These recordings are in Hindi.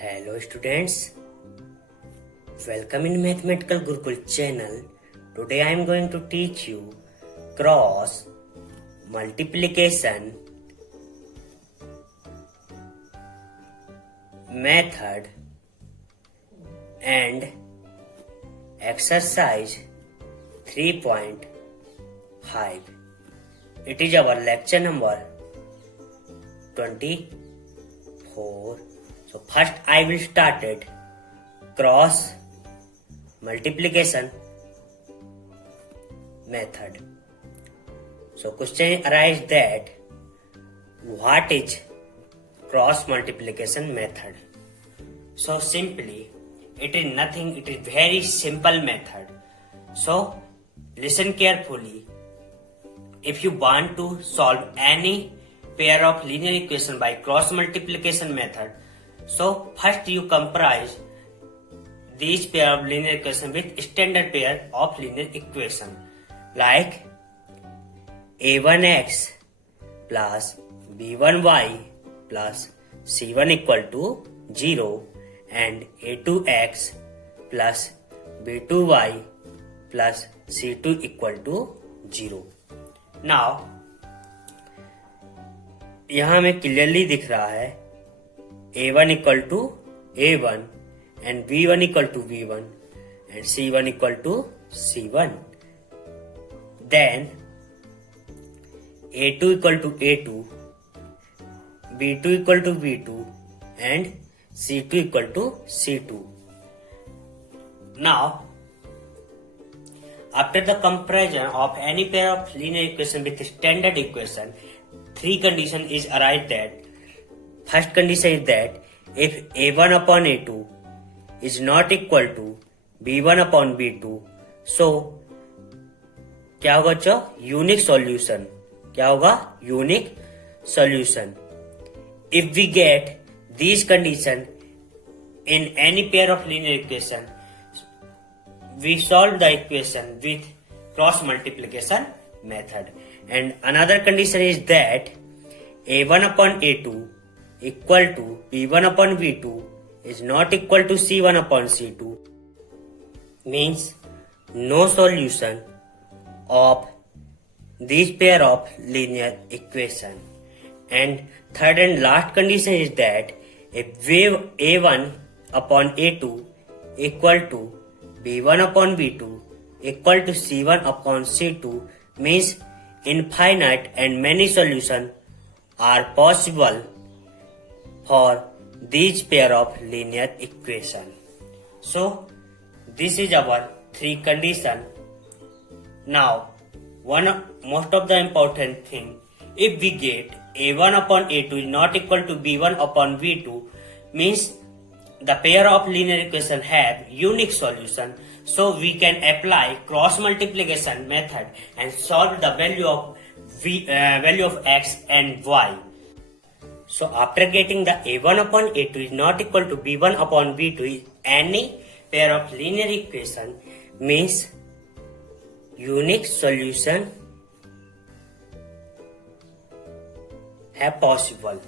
Hello students, welcome in Mathematical Gurukul channel. Today I am going to teach you cross multiplication method and exercise 3.5. It is our lecture number 24. So first I will start it cross multiplication method. So question arise that what is cross multiplication method? So simply it is nothing, it is very simple method. So listen carefully. If you want to solve any pair of linear equation by cross multiplication method, so first you comprise these pair of linear equation with standard pair of linear equation like a1x plus b1y plus c1 equal to 0 and a2x plus b2y plus c2 equal to 0. Now यहाँ हमें क्लियरली दिख रहा है a1 equal to a1 and b1 equal to b1 and c1 equal to c1. Then a2 equal to a2, b2 equal to b2 and c2 equal to c2. Now after the comparison of any pair of linear equation with standard equation, three condition is arise that first condition is that if a1 upon a2 is not equal to b1 upon b2, so क्या होगा बच्चों? Unique solution. क्या होगा? Unique solution. If we get these condition in any pair of linear equation, we solve the equation with cross multiplication method. And another condition is that a1 upon a2 equal to b1 upon b2 is not equal to c1 upon c2, means no solution of this pair of linear equation. And third and last condition is that if a1 upon a2 equal to b1 upon b2 equal to c1 upon c2, means infinite and many solutions are possible for these pair of linear equation. So this is our three condition. Now most of the important thing, if we get a1 upon a2 is not equal to b1 upon b2, means the pair of linear equation have unique solution, so we can apply cross multiplication method and solve the value of value of x and y. So after getting the a1 upon a2 is not equal to b1 upon b2 is any pair of linear equation, means unique solution have possible.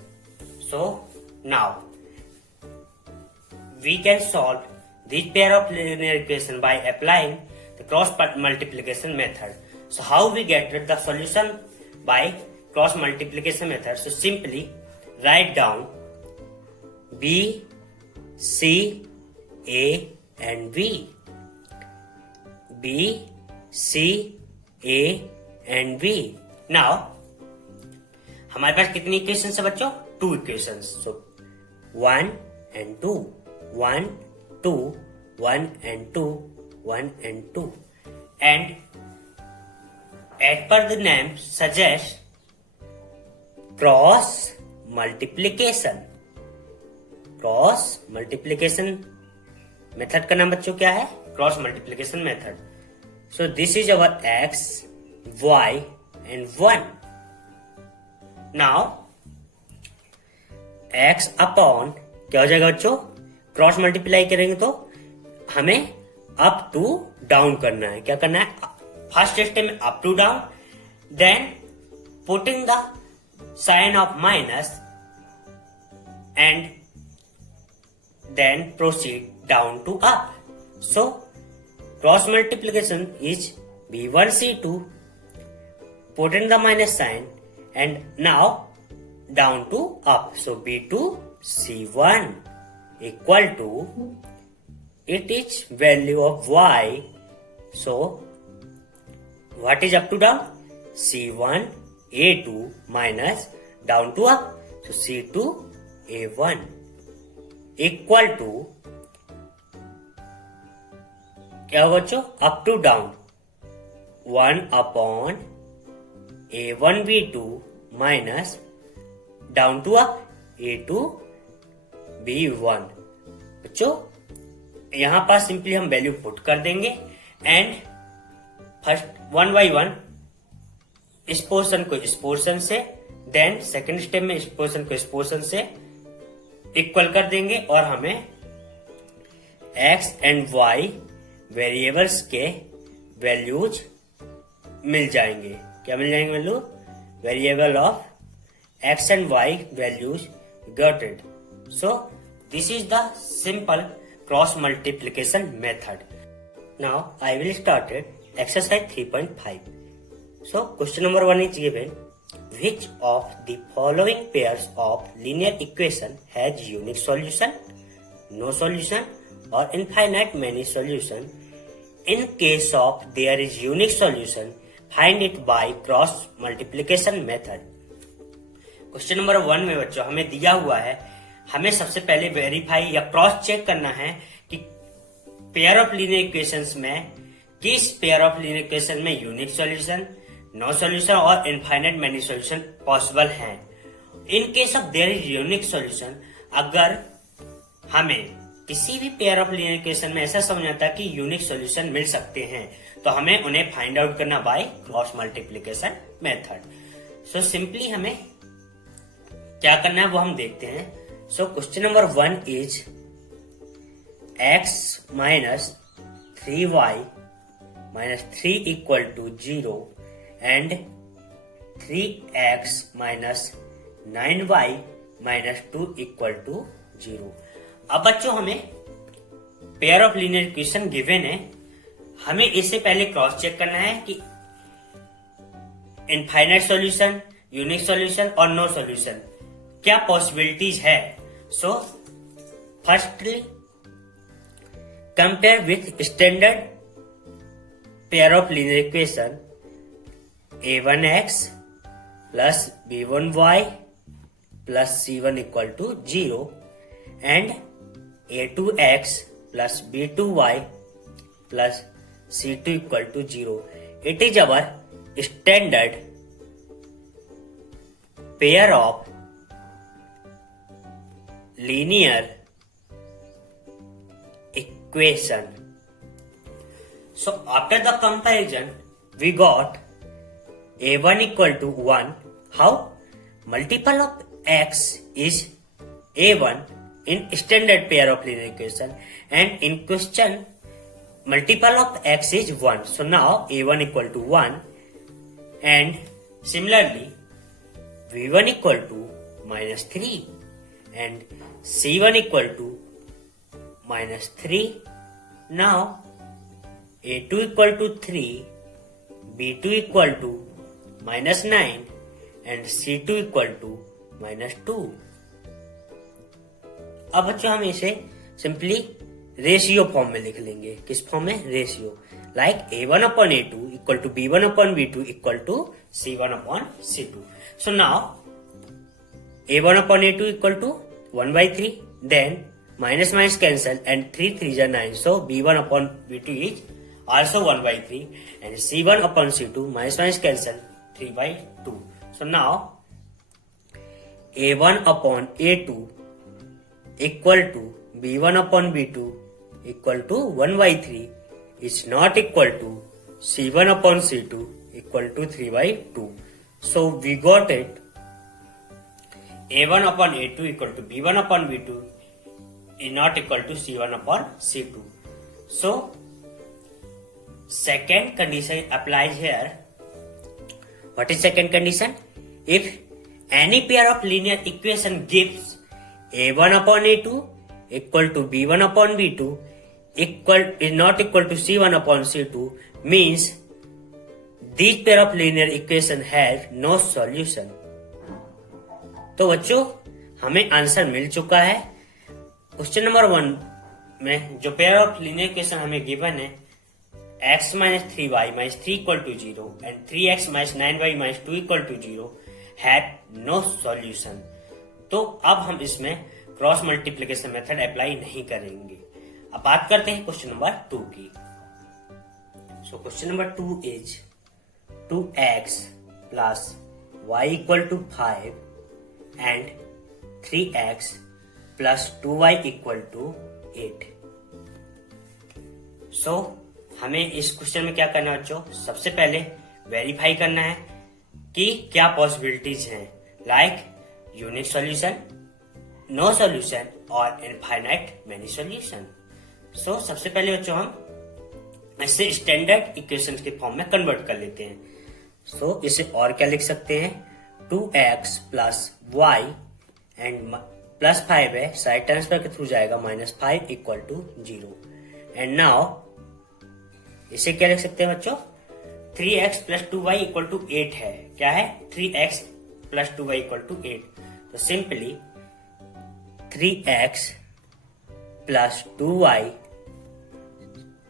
So now we can solve this pair of linear equation by applying the cross multiplication method. So how we get the solution by cross multiplication method? So simply write down b, c, a and b. b, c, a and b. Now हमारे पास कितनी इक्वेशंस है बच्चों? 2 equations. So 1 and 2, 1, 2, 1 and 2, 1 and 2. And as per the name suggests cross multiplication. Cross multiplication method का नाम बच्चों क्या है? Cross multiplication method. So this is our x, y and 1. Now x upon क्या हो जाएगा बच्चों? क्रॉस मल्टीप्लाई करेंगे तो हमें अप टू डाउन करना है. क्या करना है? फर्स्ट स्टेप में up to down, then putting the sign of minus and then proceed down to up. So cross multiplication is B1 C2, put in the minus sign, and now down to up. So B2 C1 equal to, it is value of y. So what is up to down? C1 A2 minus down to up. So C2 A1 equal to, क्या होगा बच्चों? Up to down 1 upon A1 B2 minus down to up A2 B1. बच्चों यहां पर सिंपली हम वैल्यू पुट कर देंगे एंड फर्स्ट 1 बाई 1 इस पोर्शन को इस पोर्शन से, देन सेकंड स्टेप में इस पोर्शन को इस पोर्शन से इक्वल कर देंगे और हमें x एंड y वेरिएबल्स के वैल्यूज मिल जाएंगे. क्या मिल जाएंगे value? Variable of x and y values gotted. So this is the simple cross multiplication method. Now I will started exercise 3.5. So question number 1 is given. Which of the following pairs of linear equation has unique solution, no solution, or infinite many solution? In case of there is unique solution, find it by cross multiplication method. Question number 1 में बच्चों हमें दिया हुआ है, हमें सबसे पहले वेरीफाई या क्रॉस चेक करना है कि पेयर ऑफ लीनियर इक्वेशंस में किस पेयर ऑफ लीनियर इक्वेशन में यूनिक सॉल्यूशन, नो सॉल्यूशन और इनफाइनाइट मेनी सॉल्यूशन पॉसिबल हैं. In case of their is unique solution, अगर हमें किसी भी पेयर ऑफ लीनियर इक्वेशन में ऐसा समझ आता है कि यूनिक सॉल्यूशन मिल सकते हैं तो हमें उन्हें फाइंड आउट करना by cross multiplication method. So simply हमें क्या करना है वो हम देखते हैं. So question number 1 is x minus 3y minus 3 equal to 0 and 3x minus 9y minus 2 equal to 0. अब बच्चों हमें pair of linear equation given है, हमें इससे पहले क्रॉस चेक करना है कि इनफाइनाइट सॉल्यूशन, यूनिक सॉल्यूशन और नो सॉल्यूशन क्या पॉसिबिलिटीज है. सो firstly compare with standard pair of linear equation a1x plus b1y plus c1 equal to 0 and a2x plus b2y plus c2 equal to 0. It is our standard pair of linear equation. So after the comparison we got a1 equal to 1. How? Multiple of x is a1 in standard pair of linear equation, and in question multiple of x is 1. So now a1 equal to 1 and similarly v1 equal to minus 3 and c1 equal to minus 3. Now a2 equal to 3, b2 equal to minus 9 and c2 equal to minus 2. अब बच्चों हम इसे सिंपली रेशियो फॉर्म में लिख लेंगे. किस फॉर्म में? Ratio. Like a1 upon a2 equal to b1 upon b2 equal to c1 upon c2. So now a1 upon a2 equal to 1/3, then minus minus cancel and 3 3 जा 9. So b1 upon b2 is also 1/3 and c1 upon c2 minus minus cancel 3/2. So now a1 upon a2 equal to b1 upon b2 equal to 1/3 is not equal to c1 upon c2 equal to 3/2. So we got it a1 upon a2 equal to b1 upon b2 is not equal to c1 upon c2. So second condition applies here. What is second condition? If any pair of linear equation gives a1 upon a2, equal to B1 upon B2 is not equal to C1 upon C2 means these pair of linear equation have no solution. तो बच्चों हमें आंसर मिल चुका है। क्वेश्चन नंबर 1 में जो पेयर ऑफ लीनियर इक्वेशन हमें गिवन है x minus 3y minus 3 equal to 0 and 3x minus 9y minus 2 equal to 0 had no solution. तो अब हम इसमें क्रॉस मल्टीप्लिकेशन मेथड अप्लाई नहीं करेंगे। अब बात करते हैं क्वेश्चन नंबर 2 की। सो question number 2 is 2x plus y equal to 5 and 3x plus 2y equal to 8. सो हमें इस क्वेश्चन में क्या करना है बच्चों, सबसे पहले वेरीफाई करना है कि क्या पॉसिबिलिटीज हैं, like unique solution, no solution और इनफाइनाइट मेनी सॉल्यूशन। सो सबसे पहले बच्चों हम इसे स्टैंडर्ड इक्वेशन के फॉर्म में कन्वर्ट कर लेते हैं। सो इसे और क्या लिख सकते हैं, 2x plus y and plus 5 है, साइड ट्रांसफर के थ्रू जाएगा -5 इक्वल टू 0। एंड नाउ इसे क्या लिख सकते हैं बच्चों, 3x plus 2y equal to 8 है। क्या है, 3x plus 2y equal to 8। तो simply 3x plus 2y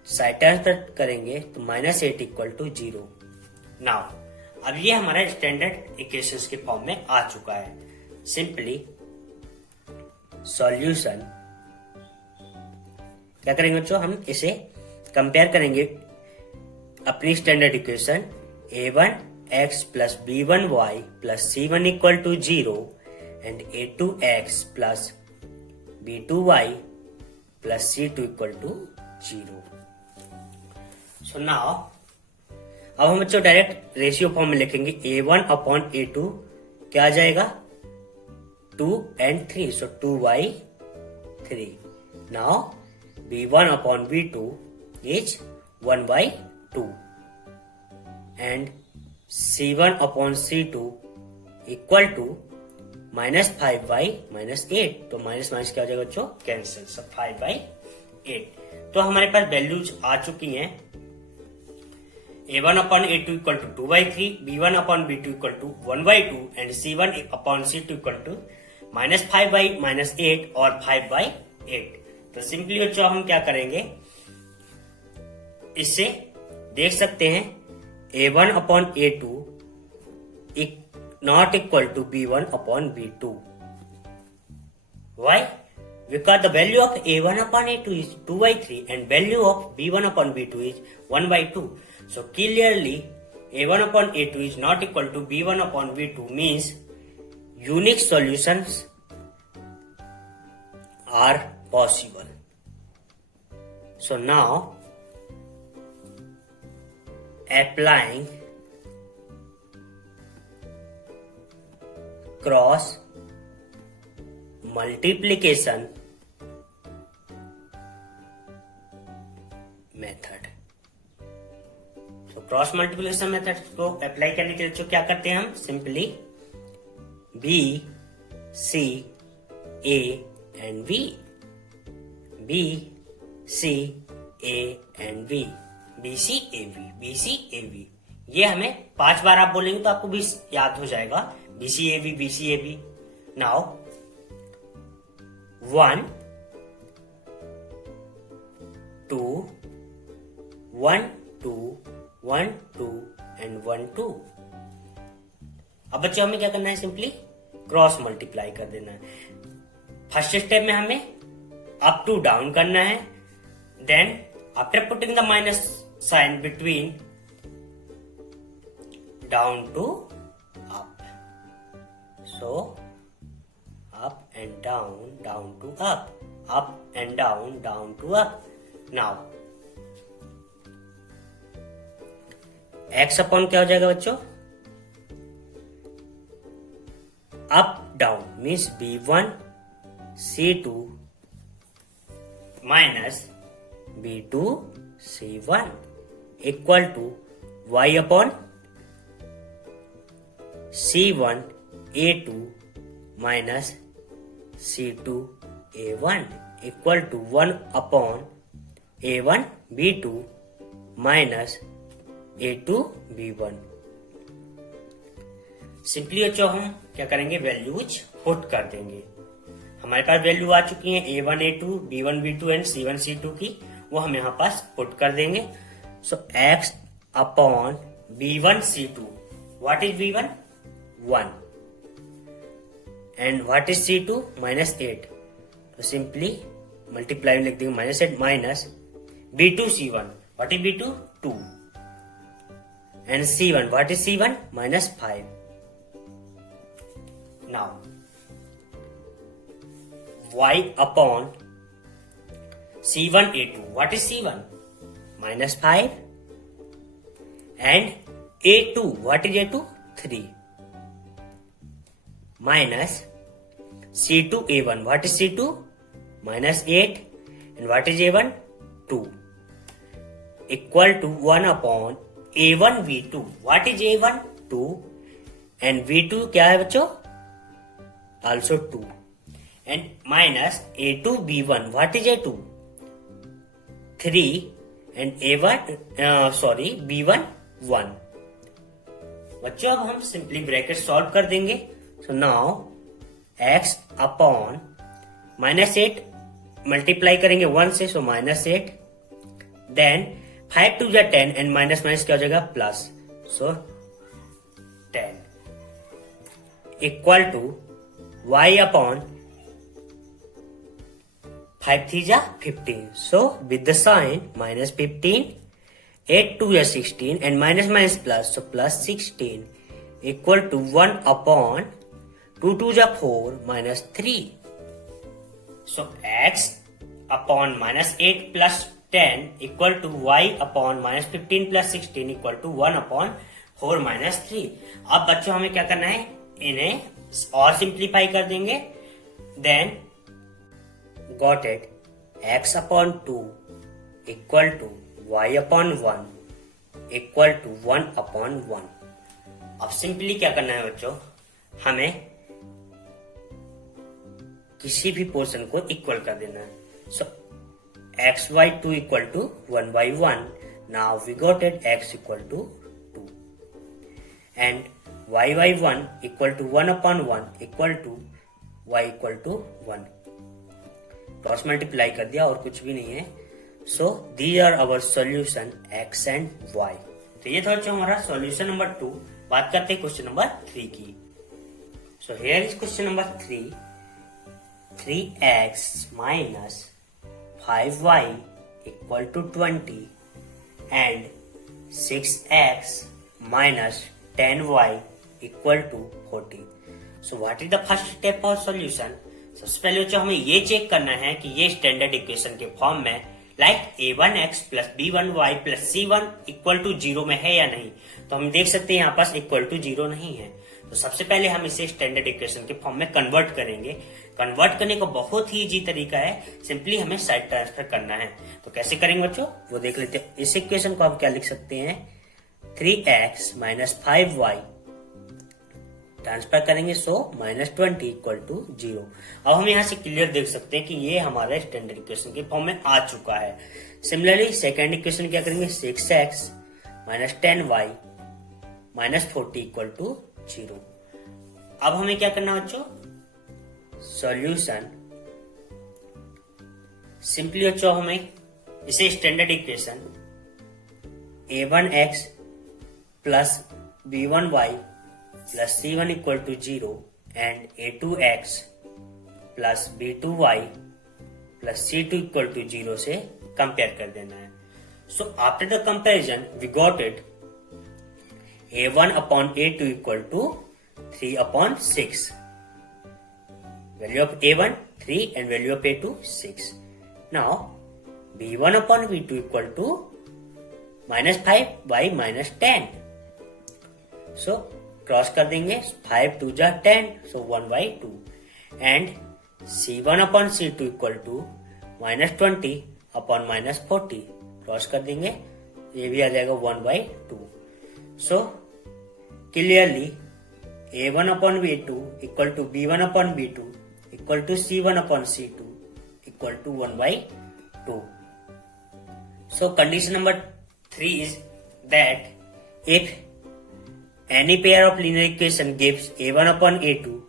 side transfer करेंगे तो -8 इक्वल टू 0। नाउ अब ये हमारा स्टैंडर्ड इक्वेशंस के फॉर्म में आ चुका है। सिंपली सॉल्यूशन क्या करेंगे बच्चों, हम इसे कंपेयर करेंगे अपनी standard equation a1x plus b1y plus c1 equal to 0 and a2x plus b2y plus c2 equal to 0। So now अब हम बच्चों डायरेक्ट रेशियो फॉर्म में लिखेंगे a1 अपॉन a2 क्या आ जाएगा, 2 and 3, so 2/3. Now b1 upon b2 is 1/2 and c1 upon c2 equal to -5/-8। तो माइनस माइनस क्या हो जाएगा बच्चों, कैंसिल, सब 5/8। तो हमारे पास वैल्यूज आ चुकी हैं, a1 upon a2 equal to 2/3, b1 upon b2 equal to 1/2 and c1 upon c2 equal to -5/-8 और 5/8। तो सिंपली बच्चों हम क्या करेंगे, इससे देख सकते हैं a1 upon a2 not equal to b1 upon b2. Why? Because the value of a1 upon a2 is 2/3 and value of b1 upon b2 is 1/2. So clearly a1 upon a2 is not equal to b1 upon b2 means unique solutions are possible. So now applying cross multiplication method. तो क्रॉस मल्टीप्लिकेशन मेथड को अप्लाई करने के लिए जो क्या करते हैं, हम simply B, C, A and V, B, C, A and V, B, C, A, V, B, C, A, V। ये हमें 5 बार आप बोलेंगे तो आपको भी याद हो जाएगा, B, C, A, V, B, C, A, V। Now 1 2 1 2 1 2 and 1 2। अब बच्चों हमें क्या करना है, सिंपली क्रॉस मल्टीप्लाई कर देना है। फर्स्ट स्टेप में हमें अप टू डाउन करना है, then after putting the minus sign between down to up, so up and down, down to up and down, down to up. Now x upon क्या हो जाएगा बच्चों, up down means b1 c2 minus b2 c1 equal to y upon c1 a2 minus c2 a1 equal to 1 upon A1 B2 minus A2 B1। Simply बच्चों हम क्या करेंगे, वैल्यूज पुट कर देंगे। हमारे पास वैल्यू आ चुकी है A1 A2 B1 B2 and C1 C2 की, वो हम यहाँ पास पुट कर देंगे। So x upon B1 C2, what is B1? 1 and what is C2? -8। तो सिंपली मल्टीप्लाई लिख देंगे -8 minus B2 C1, what is B2? 2 and C1, what is C1? -5। Now y upon C1 A2, what is C1? -5 and A2, what is A2? 3 minus C2 A1, what is C2? -8 and what is A1? 2 equal to 1 upon A1 V2, what is A1? 2 and V2 क्या है बच्चों? Also 2 and minus A2 B1, what is A2? 3 and A1 B1 1। बच्चों अब हम सिंपली ब्रैकेट सॉल्व कर देंगे। So now x upon -8 multiply करेंगे 1 से, so -8 then 5 2 10 and minus minus क्या हो जाएगा plus, so 10 equal to y upon 5 3 15, so with the sign -15, 8 2 16 and minus minus plus, so plus 16 equal to 1 upon 2 2 4 minus 3, so x upon -8 plus 10 equal to y upon -15 plus 16 equal to 1 upon 4 minus 3। अब बच्चों हमें क्या करना है, इन्हें और सिंप्लीफाई कर देंगे। Then got it, x upon 2 equal to y upon 1 equal to 1 upon 1। अब सिंपली क्या करना है बच्चों, हमें किसी भी पोर्शन को इक्वल कर देना है। So x by 2 equal to 1 by 1। Now we got it x equal to 2 and y by 1 equal to 1 upon 1 equal to y equal to 1। Cross multiply कर दिया और कुछ भी नहीं है। So these are our solution x and y। तो ये था बच्चों हमारा सॉल्यूशन नंबर 2। बात करते हैं क्वेश्चन नंबर 3 की। So here is question number 3। 3x minus 5y equal to 20 and 6x minus 10y equal to 40। So what is the first step of solution? सबसे पहले बच्चों हमें ये चेक करना है कि ये स्टैंडर्ड इक्वेशन के फॉर्म में like a1x plus b1y plus c1 equal to 0 में है या नहीं। तो हम देख सकते हैं यहाँ पास इक्वल टू 0 नहीं है। तो सबसे पहले हम इसे स्टैंडर्ड इक्वेशन के फॉर्म में कन्वर्ट करेंगे। कन्वर्ट करने का बहुत ही इजी तरीका है, सिंपली हमें साइड ट्रांसफर करना है। तो कैसे करेंगे बच्चों, वो देख लेते हैं। इस इक्वेशन को हम क्या लिख सकते हैं, 3x माइनस 5y ट्रांसफर करेंगे, सो -20 इक्वल टू 0। अब हम यहाँ से क्लियर देख सकते हैं कि ये हमारा स्टैंडर्ड इक्वेशन के फॉर्म में आ चुका है। सिमिलरली सेकेंड इक्वेशन क्या करेंगे, 6x minus 10y minus 40 equal to 0। अब हमें क्या करना है बच्चों, सॉल्यूशन। सिंपली बच्चों हमें इसे standard equation a1x plus b1y plus c1 equal to 0 and a2x plus b2y plus c2 equal to 0 से कंपेयर कर देना है। So after the comparison we got it a1 upon a2 equal to 3 upon 6। Value of a1 3 and value of a2 6। Now b1 upon b2 equal to -5 by -10। So cross कर देंगे, 5 2 जा 10, सो 1/2 and c1 upon c2 equal to -20 upon -40 cross कर देंगे, ये भी आ जाएगा 1/2। So clearly a1 upon b2 equal to b1 upon b2 equal to c1 upon c2 equal to 1 by 2. So condition number 3 is that if any pair of linear equation gives a1 upon a2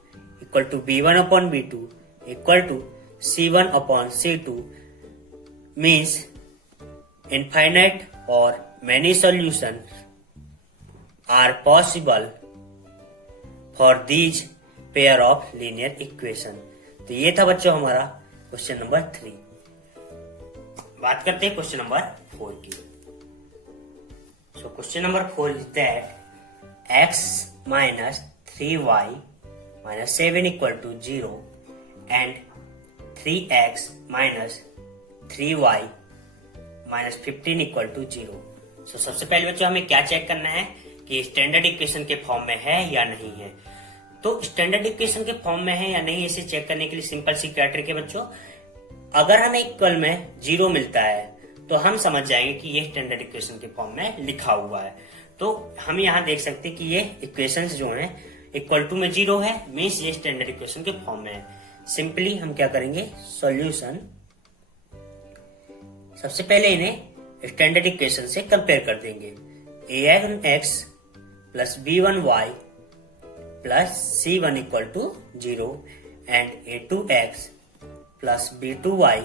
equal to b1 upon b2 equal to c1 upon c2, means infinite or many solutions are possible for these pair of linear equation. तो ये था बच्चों हमारा क्वेश्चन नंबर 3. बात करते हैं क्वेश्चन नंबर 4 की. सो question number 4 is that x minus 3y minus 7 equal to 0 and 3x minus 3y minus 15 equal to 0. सो सबसे पहले बच्चों हमें क्या चेक करना है कि स्टैंडर्ड इक्वेशन के फॉर्म में है या नहीं है. तो स्टैंडर्ड इक्वेशन के फॉर्म में है या नहीं इसे चेक करने के लिए सिंपल सी ट्रिक है बच्चों. अगर हमें इक्वल में 0 मिलता है तो हम समझ जाएंगे कि ये स्टैंडर्ड इक्वेशन के फॉर्म में लिखा हुआ है. तो हम यहाँ देख सकते हैं कि ये इक्वेशंस जो हैं इक्वल टू में 0 है, मीन्स ये स्टैंडर्ड इक्वेशन के फॉर्म में है. सिंपली हम क्या करेंगे, सॉल्यूशन. सबसे पहले इन्हें स्टैंडर्ड इक्वेशन से कंपेयर कर देंगे. a1x plus b1y plus c1 equal to 0 and a2x plus b2y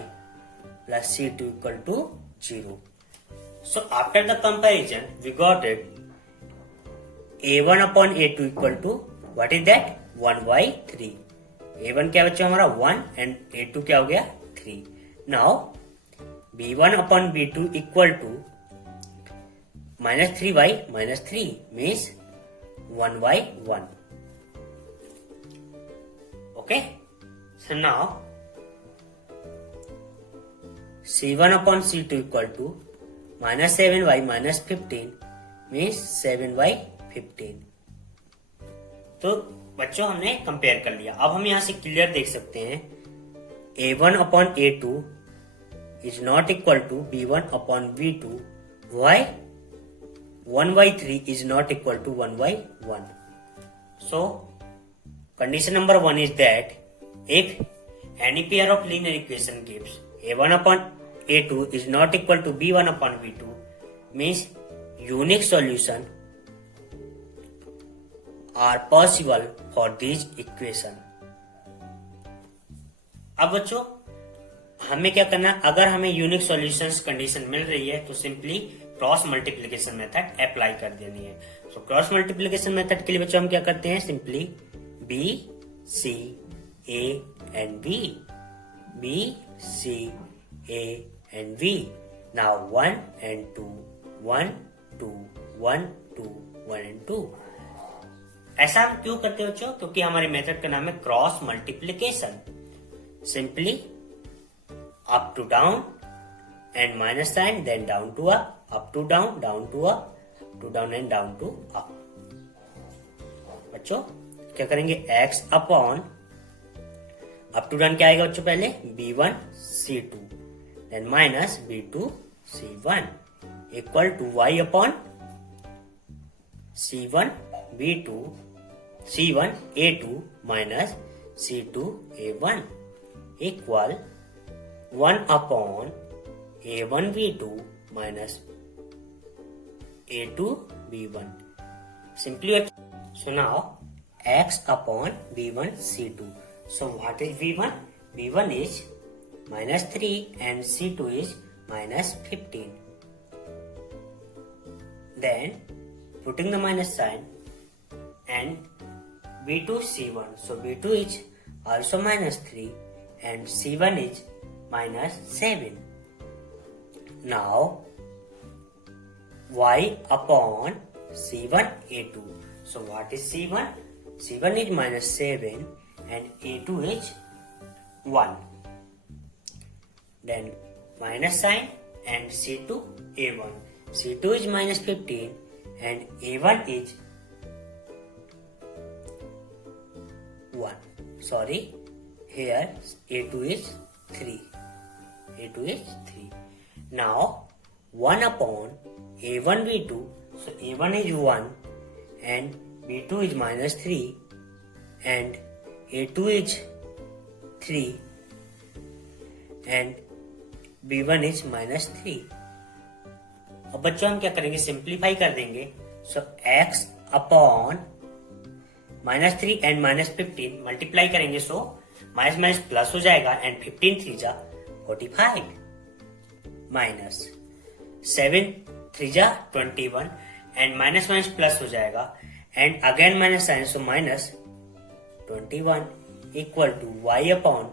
plus c2 equal to 0. So after the comparison we got it a1 upon a2 equal to what is that 1 by 3. a1 क्या बच्चों हमारा 1 and a2 क्या हो गया 3. Now b1 upon b2 equal to minus 3 by minus 3 means 1 by 1. Okay, so now c1 upon c2 equal to minus 7 by minus 15 means 7 by 15. तो बच्चों हमने कंपेयर कर लिया. अब हम यहां से क्लियर देख सकते हैं a1 upon a2 is not equal to b1 upon b2. Why? 1 by 3 is not equal to 1 by 1. So condition number 1 is that if any pair of linear equation gives a1 upon a2 is not equal to b1 upon b2 means unique solution are possible for these equation. अब बच्चों हमें क्या करना है, अगर हमें यूनिक सॉल्यूशंस कंडीशन मिल रही है तो simply cross multiplication method apply कर देनी है. सो क्रॉस मल्टीप्लिकेशन मेथड के लिए बच्चों हम क्या करते हैं, simply b c a and b c a and v. Now 1 and 2 1 2 1 2 1 and 2. ऐसा हम क्यों करते हैं बच्चों, क्योंकि हमारे मेथड का नाम है cross multiplication. Simply up to down and minus sign, then down to up to down, down to up to down and down to up. बच्चों क्या करेंगे, x upon up to down क्या आएगा बच्चों, पहले b1 c2 then minus b2 c1 equal to y upon c1 b2 c1 a2 minus c2 a1 equal 1 upon a1 b2 minus a2 b1. Simply so now x upon b1 c2. So what is b1? b1 is minus 3 and c2 is minus 15. Then putting the minus sign and b2 c1. So b2 is also minus 3 and c1 is minus 7. Now y upon c1 a2. So what is c1? c1 is minus 7 and a2 is 1. Then minus sign and c2 a1. c2 is minus 15 and a1 is 1. Sorry, here a2 is 3. a2 is 3. Now 1 upon a1 b2. So a1 is 1 and b2 is minus 3 and a2 is 3 and b1 is -3. अब बच्चों हम क्या करेंगे, सिंप्लीफाई कर देंगे. So x upon -3 and -15 multiply करेंगे. सो माइनस माइनस प्लस हो जाएगा एंड 15 3 जा 45 माइनस 7 3 जा 21 एंड माइनस माइनस प्लस हो जाएगा and again minus sign. So minus 21 equal to y upon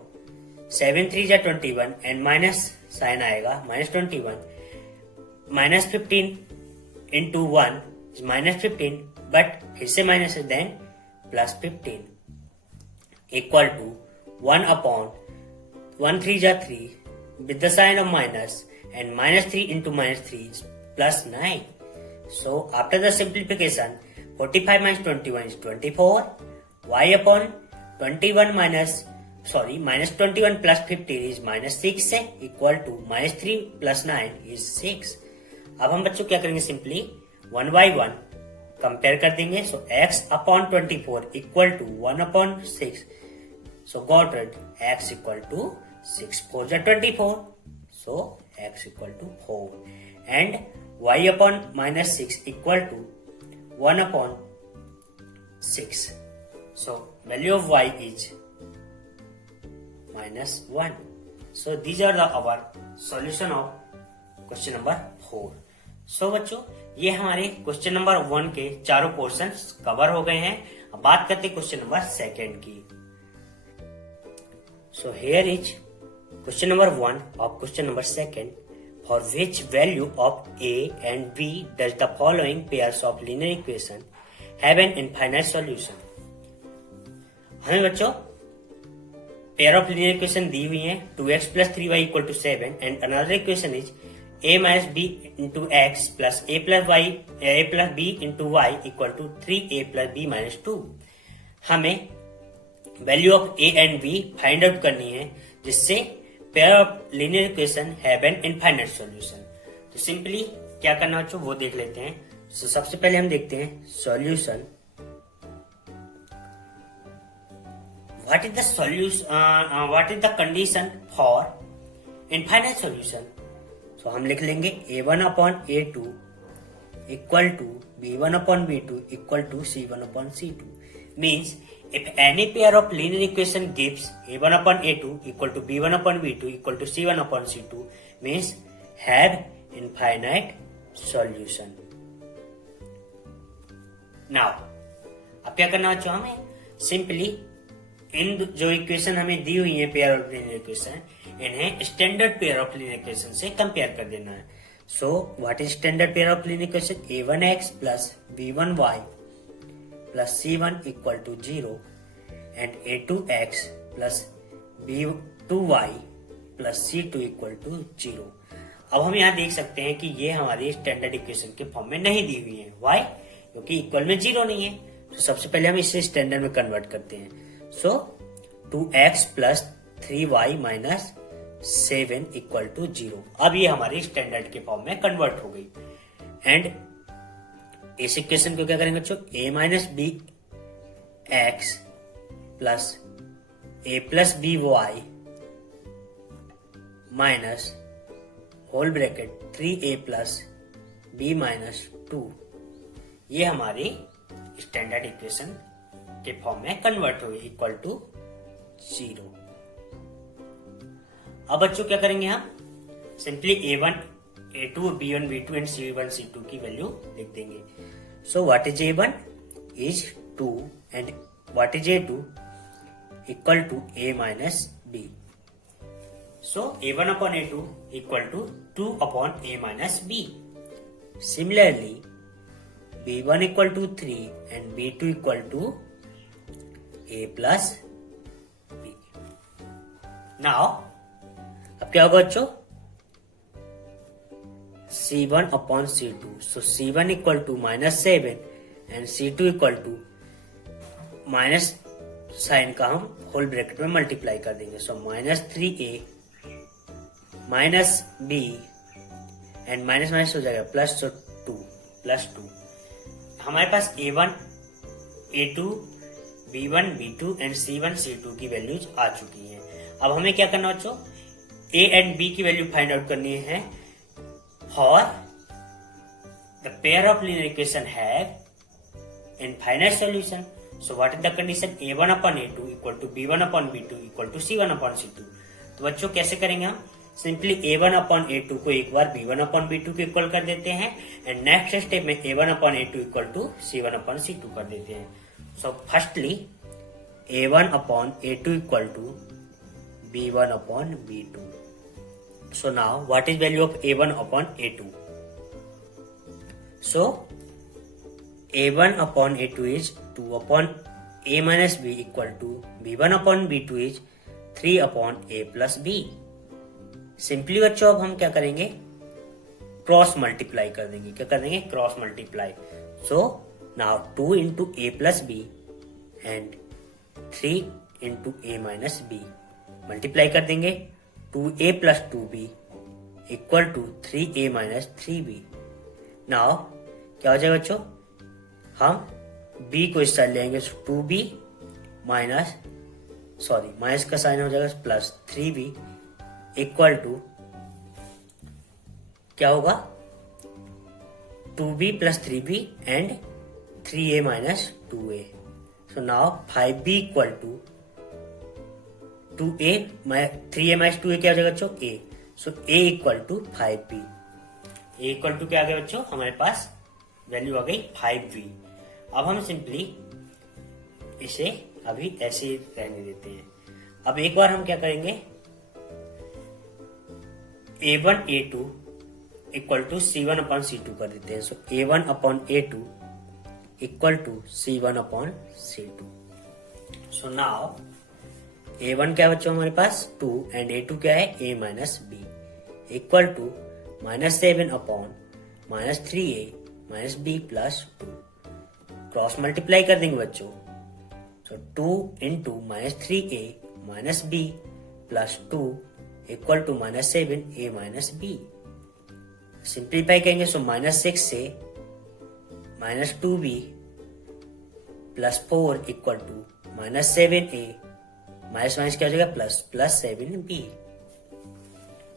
7 3 जा 21 एंड माइनस साइन आएगा -21 -15 इंटू 1 -15 बट फिर से माइनस है देन +15 इक्वल टू 1 अपॉन 1 3 जा 3 with the sign of minus and -3 into -3 is +9. So after the simplification 45 minus 21 is 24. Y upon 21 -21 plus 15 is -6 है equal to -3 plus 9 is 6. अब हम बच्चों क्या करेंगे, सिंपली 1 by 1 कंपेयर कर देंगे. So x upon 24 equal to 1 upon 6. So got it x equal to 6 4 जा 24. So x equal to 4 and y upon -6 equal to 1 upon 6. So value of y is -1. So these are our solution of question number 4. So बच्चों ये हमारे क्वेश्चन नंबर 1 के चारों पोर्शन कवर हो गए हैं. अब बात करते हैं क्वेश्चन नंबर 2 की. So here is question number 1 of question number 2, for which value of a and b does the following pairs of linear equation have an infinite solution. हमें बच्चों पेयर ऑफ लीनियर इक्वेशन दी हुई है 2x plus 3y equal to 7 and another equation is a minus b into x plus a plus b into y equal to 3a plus b minus 2. हमें value of a and b find out करनी है जिससे pair of linear equation have an infinite solution. तो सिंपली क्या करना बच्चों वो देख लेते हैं. So, सबसे पहले हम देखते हैं solution. What is the solution? What is the condition for infinite solution? So हम लिख लेंगे a1 upon a2 equal to b1 upon b2 equal to c1 upon c2. Means if any pair of linear equation gives a1 upon a2 equal to b1 upon b2 equal to c1 upon c2 means have infinite solution. Now अब क्या करना बच्चों, हमें सिंपली इन जो इक्वेशन हमें दी हुई है पेयर ऑफ लीनियर इक्वेशन, इन्हें standard pair of linear equation से कंपेयर कर देना है. So what is standard pair of linear equation? a1x plus b1y plus c1 equal to 0 and a2x plus b2y plus c2 equal to 0. अब हम यहाँ देख सकते हैं कि ये हमारी स्टैंडर्ड इक्वेशन के फॉर्म में नहीं दी हुई है. वाई? क्योंकि इक्वल में 0 नहीं है. तो सबसे पहले हम इसे स्टैंडर्ड में कन्वर्ट करते हैं. So 2x plus 3y minus 7 equal to 0. अब ये हमारी स्टैंडर्ड के फॉर्म में कन्वर्ट हो गई. एंड इस इक्वेशन को क्या करेंगे बच्चों? a minus b x plus a plus b y minus whole bracket 3a plus b minus 2. ये हमारी स्टैंडर्ड इक्वेशन के फॉर्म में कन्वर्ट हुई इक्वल टू 0. अब बच्चों क्या करेंगे, हम simply a1 a2 b1 b2 and c1 c2 की वैल्यू लिख देंगे. So what is a1 is 2 and what is a2 equal to a minus b. So a1 upon a2 equal to 2 upon a minus b. Similarly b1 equal to 3 and b2 equal to a plus b. Now अब क्या होगा बच्चों? c1 upon c2. So c1 equal to -7 and c2 equal to minus sign का हम होल ब्रैकेट में मल्टीप्लाई कर देंगे. सो -3a minus b and minus minus हो जाएगा प्लस 2. हमारे पास a1 a2 b1 b2 and c1 c2 की वैल्यूज आ चुकी हैं. अब हमें क्या करना बच्चों? ए एंड बी की वैल्यू फाइंड आउट करनी है for the pair of linear equation have infinite solution. So what is the condition? a1 upon a2 equal to b1 upon b2 equal to c1 upon c2. तो बच्चों कैसे करेंगे हम? सिंपली a1 अपॉन a2 को एक बार b1 अपॉन b2 को इक्वल कर देते हैं एंड नेक्स्ट स्टेप में a1 upon a2 equal to c1 upon c2 कर देते हैं. So firstly a1 upon a2 equal to b1 upon b2. So now what is value of a1 upon a2? So a1 upon a2 is 2 upon a minus b equal to b1 upon b2 is 3 upon a plus b. Simply बच्चों अब हम क्या करेंगे? क्रॉस मल्टीप्लाई कर देंगे. क्या कर देंगे? Cross multiply. So now 2 into a plus b and 3 into a minus b multiply कर देंगे. 2a plus 2b equal to 3a minus 3b. Now क्या हो जाएगा बच्चों? हम b को इस साइड ले आएंगे. 2b माइनस माइनस का साइन हो जाएगा प्लस 3b इक्वल टू क्या होगा? 2b plus 3b and 3a minus 2a. So now 5b equal to 2a 3a minus 2a क्या हो जाएगा बच्चों? a. So a equal to 5b. a equal to क्या आ गया बच्चों? हमारे पास वैल्यू आ गई 5b. अब हम सिंपली इसे अभी ऐसे ही रहने देते हैं. अब एक बार हम क्या करेंगे? a1 a2 equal to c1 upon c2 कर देते हैं. So a1 upon a2 equal to c1 upon c2. So now a1 क्या बच्चों हमारे पास? 2 एंड a2 क्या है? a minus b equal to -7 upon -3a minus b plus 2. Cross multiply कर देंगे बच्चों. So 2 into -3a minus b plus 2 equal to -7a minus b. Simplify करेंगे. सो -6 से -2b plus 4 equal to -7a minus minus क्या हो जाएगा? Plus 7b.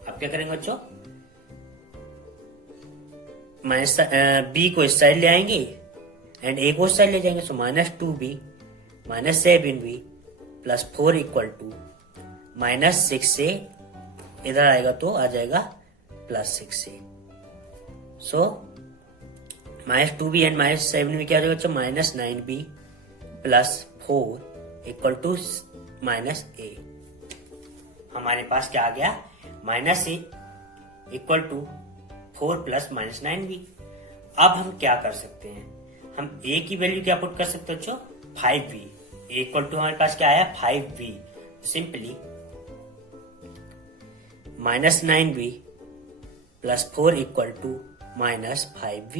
अब क्या करेंगे बच्चों? माइनस b को इस साइड ले आएंगे एंड a को इस साइड ले जाएंगे. सो -2b -7b plus 4 equal to -6 से इधर आएगा तो आ जाएगा +6 से. सो -2b एंड -7b क्या हो जाएगा बच्चों? -9b plus 4 equal to -a. हमारे पास क्या आ गया? -a equal to 4 plus -9b. अब हम क्या कर सकते हैं? हम a की वैल्यू क्या पुट कर सकते हैं बच्चों? 5b. a इक्वल टू हमारे पास क्या आया? 5b. Simply -9b plus 4 equal to -5b.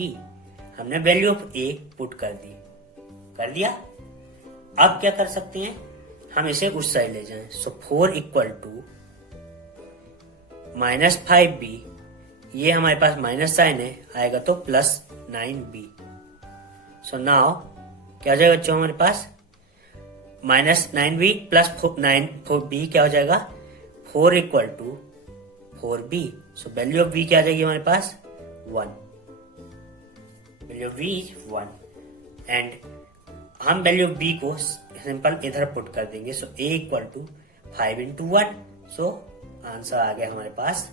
हमने वैल्यू ऑफ a पुट कर दिया. अब क्या कर सकते हैं? हम इसे उस साइड ले जाएं. सो 4 इक्वल टू -5b, ये हमारे पास माइनस साइन है, आएगा तो +9b. सो नाउ क्या हो जाएगा बच्चों? हमारे पास -9b प्लस 9b क्या हो जाएगा? 4 equal to 4b. So value of b क्या आ जाएगी हमारे पास? 1. Value of b is 1 and हम वैल्यू ऑफ b को सिंपल इधर पुट कर देंगे. So a equal to 5 into 1. So answer आ गया हमारे पास.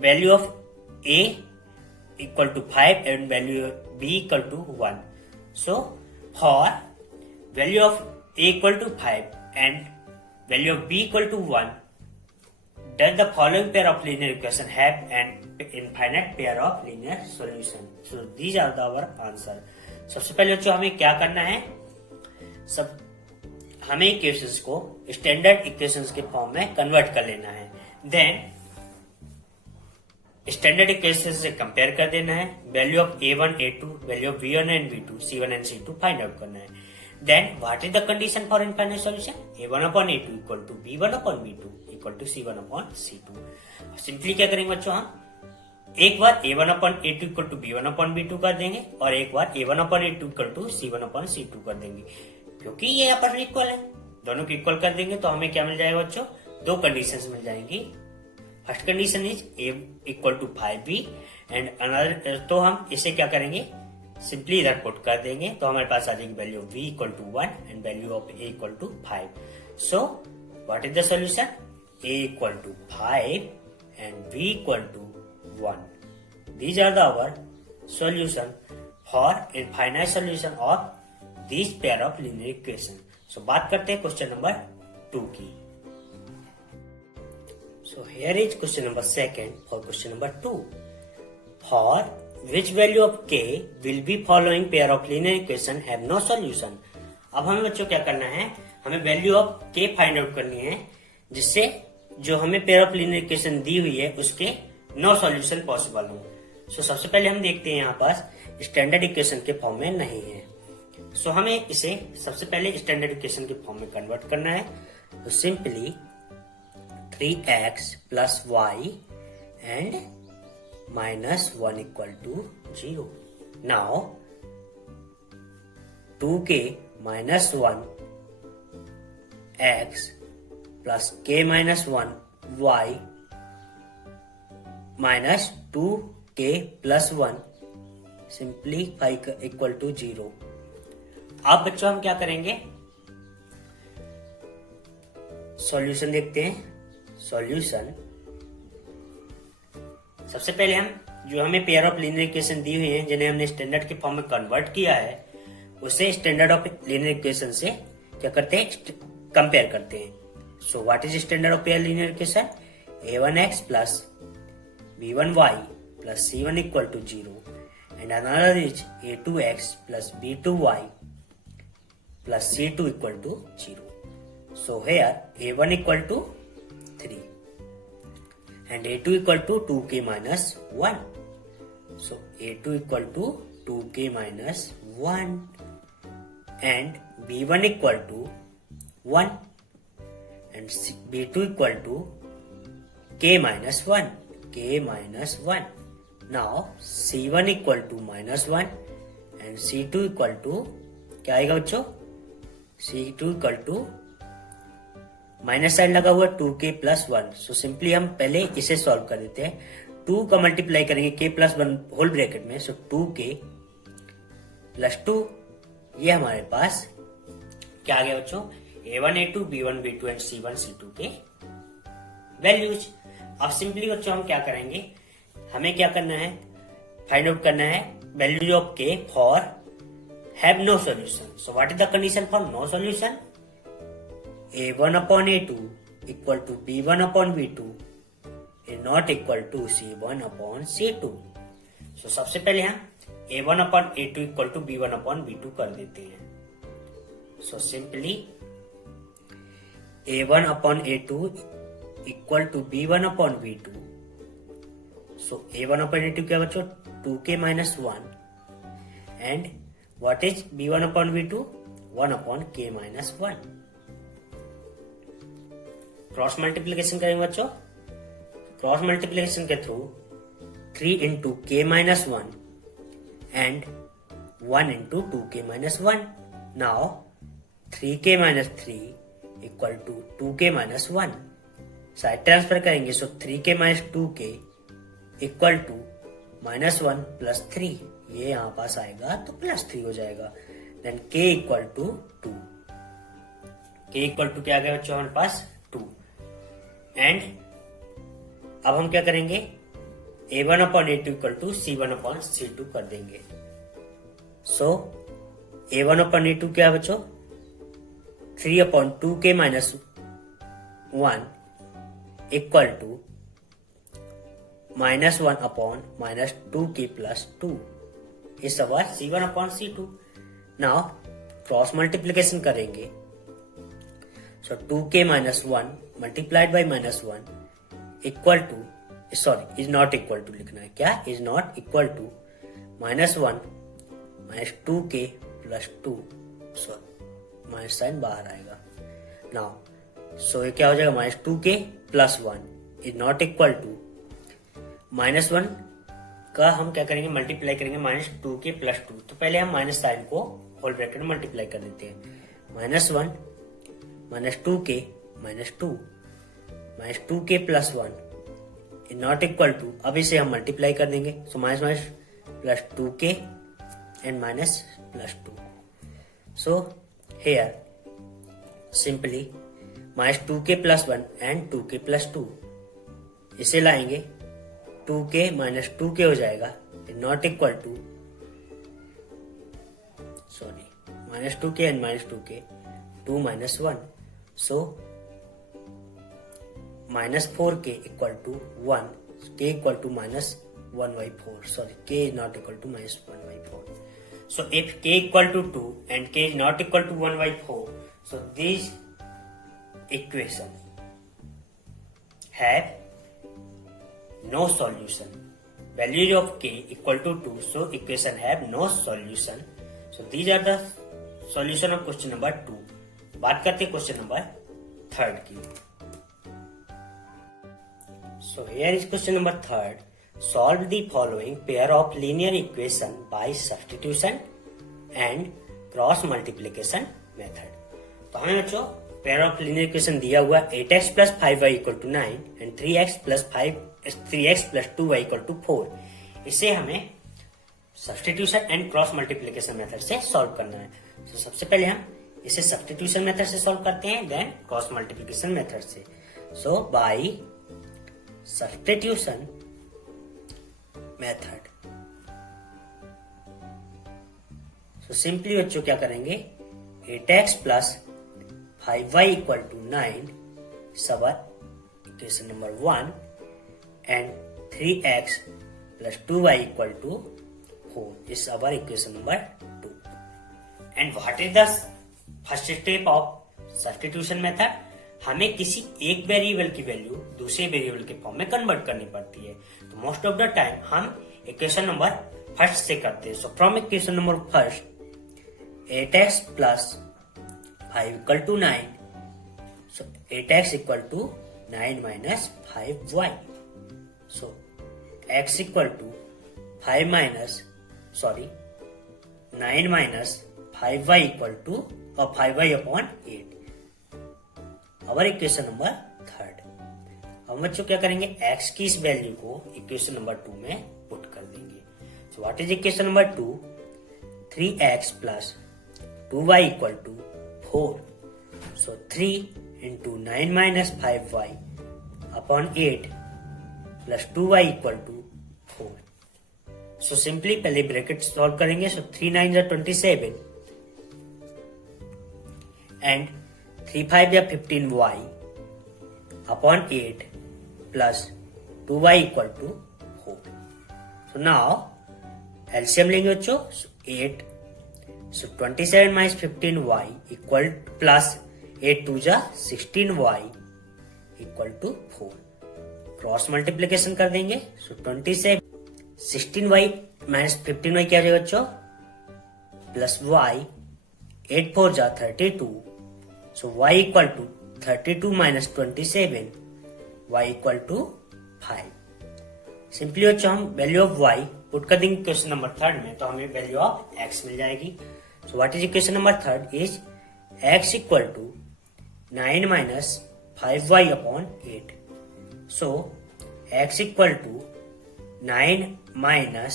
Value of a equal to 5 and value of b equal to 1. So for value of a equal to 5 and value of b equal to 1, does the following pair of linear equation have an infinite pair of linear solution? So these are our answer. सबसे पहले बच्चों हमें क्या करना है? हमें इक्वेशंस को स्टैंडर्ड इक्वेशंस के फॉर्म में कन्वर्ट कर लेना है. देन स्टैंडर्ड इक्वेशंस से कंपेयर कर देना है. Value of a1 a2, value of b1 and b2, c1 and c2 find out करना है. Then what is the condition for infinite solution? a1 upon a2 equal to b1 upon b2 equal to c1 upon c2. Simply क्या करेंगे बच्चों? हम एक बार a1 upon a2 equal to b1 upon b2 कर देंगे और एक बार a1 upon a2 equal to c1 upon c2 कर देंगे. क्योंकि ये आपस में इक्वल है, दोनों को इक्वल कर देंगे तो हमें क्या मिल जाएगा बच्चों? दो कंडीशंस मिल जाएंगी। First condition is a equal to 5b and another, तो हम इसे क्या करेंगे, सिंपली इधर पुट कर देंगे तो हमारे पास आ जाएगी value of v equal to 1 and value of a equal to 5। So what is the solution, a equal to 5 and v equal to 1. These are our solution for infinite solution of these pair of linear equation. So बात करते हैं क्वेश्चन नंबर 2 की। So here is question number 2 for question number 2. For which value of k will be following pair of linear equation have no solution? अब हमें बच्चों क्या करना है, हमें value of k find out करनी है जिससे जो हमें पेयर ऑफ लीनियर इक्वेशन दी हुई है उसके नो सॉल्यूशन पॉसिबल हो। सो सबसे पहले हम देखते हैं यहाँ पास स्टैंडर्ड इक्वेशन के फॉर्म में नहीं है। सो हमें इसे सबसे पहले स्टैंडर्ड इक्वेशन के फॉर्म में कन्वर्ट करना है। तो simply 3x plus y and -1 equal to 0। Now 2k minus 1 x plus k minus 1 y minus 2k plus 1 simplify equal to 0। अब बच्चों हम क्या करेंगे, सॉल्यूशन देखते हैं। सॉल्यूशन सबसे पहले हम जो हमें पेयर ऑफ लीनियर इक्वेशन दी हुई है जिन्हें हमने स्टैंडर्ड के फॉर्म में कन्वर्ट किया है उसे स्टैंडर्ड ऑफ लीनियर इक्वेशन से क्या करते हैं, कंपेयर करते हैं। So what is standard of pair linear equation, a1x plus b1y plus c1 equal to 0 and another is a2x plus b2y plus c2 equal to 0। So here a1 equal to 3 and a2 equal to 2k minus 1. So a2 equal to 2k minus 1 and b1 equal to 1 and b2 equal to k minus 1, k minus 1. Now c1 equal to minus 1 and c2 equal to क्या आएगा बच्चों, c2 equal to minus sign लगा हुआ 2k प्लस 1। सो सिंपली हम पहले इसे सॉल्व कर देते हैं। 2 का मल्टीप्लाई करेंगे k प्लस 1 होल ब्रैकेट में, सो 2k प्लस 2, ये हमारे पास क्या आ गया बच्चों, a1 a2 b1 b2 and c1 c2 के वैल्यूज। अब सिंपली बच्चों हम क्या करेंगे, हमें क्या करना है, फाइंड आउट करना है values of k for have no solution. So what is the condition for no solution, a1 upon a2 equal to b1 upon b2 is not equal to c1 upon c2। so सबसे पहले हम a1 upon a2 equal to b1 upon b2 कर देते हैं। so simply a1 upon a2 equal to b1 upon b2। so a1 upon a2 क्या बच्चों, 2k minus 1 and what is b1 upon b2, 1 upon k minus 1। Cross multiplication करेंगे बच्चों, क्रॉस मल्टीप्लीकेशन के through 3 into k minus 1 and 1 into 2k minus 1। Now 3k minus 3 equal to 2k minus 1, side transfer करेंगे, so 3k minus 2k equal to minus 1 plus 3, ये यहाँ पास आएगा तो प्लस 3 हो जाएगा। Then k equal to 2, k equal to क्या आ गया बच्चों हमारे पास 2। एंड अब हम क्या करेंगे, a1 upon a2 equal to c1 upon c2 कर देंगे। सो a1 अपॉन a2 क्या बच्चों, 3 upon 2k minus 1 equal to -1 upon -2k plus 2 इस सवाल c1 upon c2। Now cross multiplication करेंगे, so 2k minus 1 multiplied by -1 equal to, sorry is not equal to लिखना है, क्या is not equal to -1 -2k plus 2, sorry minus sign बाहर आएगा। नाउ सो ये क्या हो जाएगा, -2k plus 1 is not equal to -1 का हम क्या करेंगे, मल्टीप्लाई करेंगे -2k प्लस 2। तो पहले हम माइनस साइन को होल ब्रैकेट में मल्टीप्लाई कर देते हैं, -1 -2k -2 minus 2k plus 1 is not equal to, अब इसे हम मल्टीप्लाई कर देंगे, so minus minus plus 2k and minus plus 2. So here simply minus 2k plus 1 and 2k plus 2, इसे लाएंगे 2k माइनस 2k हो जाएगा, not equal to minus 2k and minus 2k 2 minus 1, so minus 4k equal to 1, k equal to minus 1/4, sorry k is not equal to minus 1/4. So if k equal to 2 and k is not equal to 1/4, so these equation have no solution. Value of k equal to 2, so equation have no solution. So these are the solution of question number 2. बात करते हैं क्वेश्चन नंबर 3 की. So here is question number 3. Solve the following pair of linear equation by substitution and cross multiplication method. तो हमें बच्चों पेयर ऑफ लीनियर इक्वेशन दिया हुआ 8x plus 5y equal to 9 and 3x plus 2y equal to 4. इसे हमें substitution and cross multiplication method से सॉल्व करना है. तो सबसे पहले हम इसे सब्स्टिट्यूशन मेथड से सॉल्व करते हैं, देन क्रॉस मल्टीप्लिकेशन मेथड से. So by substitution method, so simply बच्चों क्या करेंगे, 8x plus 5y equal to 9 सबर equation number 1 and 3x plus 2y equal to 4 is our equation number 2. And what is the first step of substitution method? हमें किसी एक वेरिएबल की वैल्यू दूसरे वेरिएबल के फॉर्म में कन्वर्ट करनी पड़ती है. तो मोस्ट ऑफ द टाइम हम इक्वेशन नंबर फर्स्ट से करते हैं. So from equation number first 8x plus 5 equal to 9, so 8x equal to 9 minus 5y. So x equal to 5 minus 9 minus 5y equal to और 5y अपॉन 8. अवर इक्वेशन नंबर 3. अब बच्चों क्या करेंगे, x की इस वैल्यू को इक्वेशन नंबर 2 में पुट कर देंगे. So what is equation number 2? 3x plus 2y equal to 4. So 3 into 9 minus 5y upon 8 plus 2y equal to 4. So simply पहले ब्रैकेट सॉल्व करेंगे. सो 3 9 जा 27 एंड 3 5 या 15y upon 8 plus 2y equal to 4. So now LCM लेंगे बच्चों. 8 सो 27 माइनस 15y इक्वल प्लस 8 2 जा 16y equal to 4. Cross multiplication कर देंगे. सो 27 16y माइनस 15y क्या हो जाएगा बच्चों, प्लस y 8 4 जा 32. So y equal to 32 minus 27, y equal to 5. Simply बच्चों हम वैल्यू ऑफ y पुट कर देंगे क्वेश्चन नंबर 3 में, तो हमें वैल्यू ऑफ x मिल जाएगी. So what is equation number 3 is x equal to 9 minus 5y upon 8. So x equal to 9 minus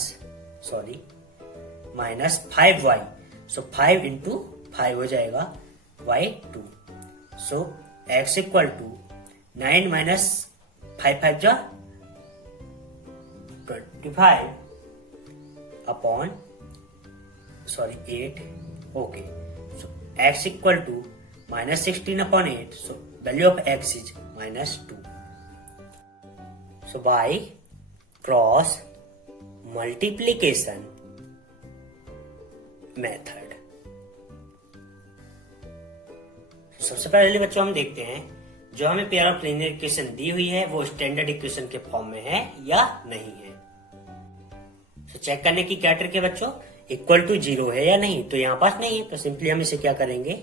5y. So 5 into 5 हो जाएगा y 2. So x equal to 9 minus 5 5 जा 25 upon 8. Okay. So x equal to minus 16 upon 8. So value of x is minus 2. So by cross multiplication method, सबसे पहले बच्चों हम देखते हैं जो हमें पेयर ऑफ लीनियर इक्वेशन दी हुई है वो स्टैंडर्ड इक्वेशन के फॉर्म में है या नहीं है. तो चेक करने की क्या ट्रिक है बच्चों, इक्वल टू 0 है या नहीं. तो यहाँ पास नहीं है, तो सिंपली हम इसे क्या करेंगे,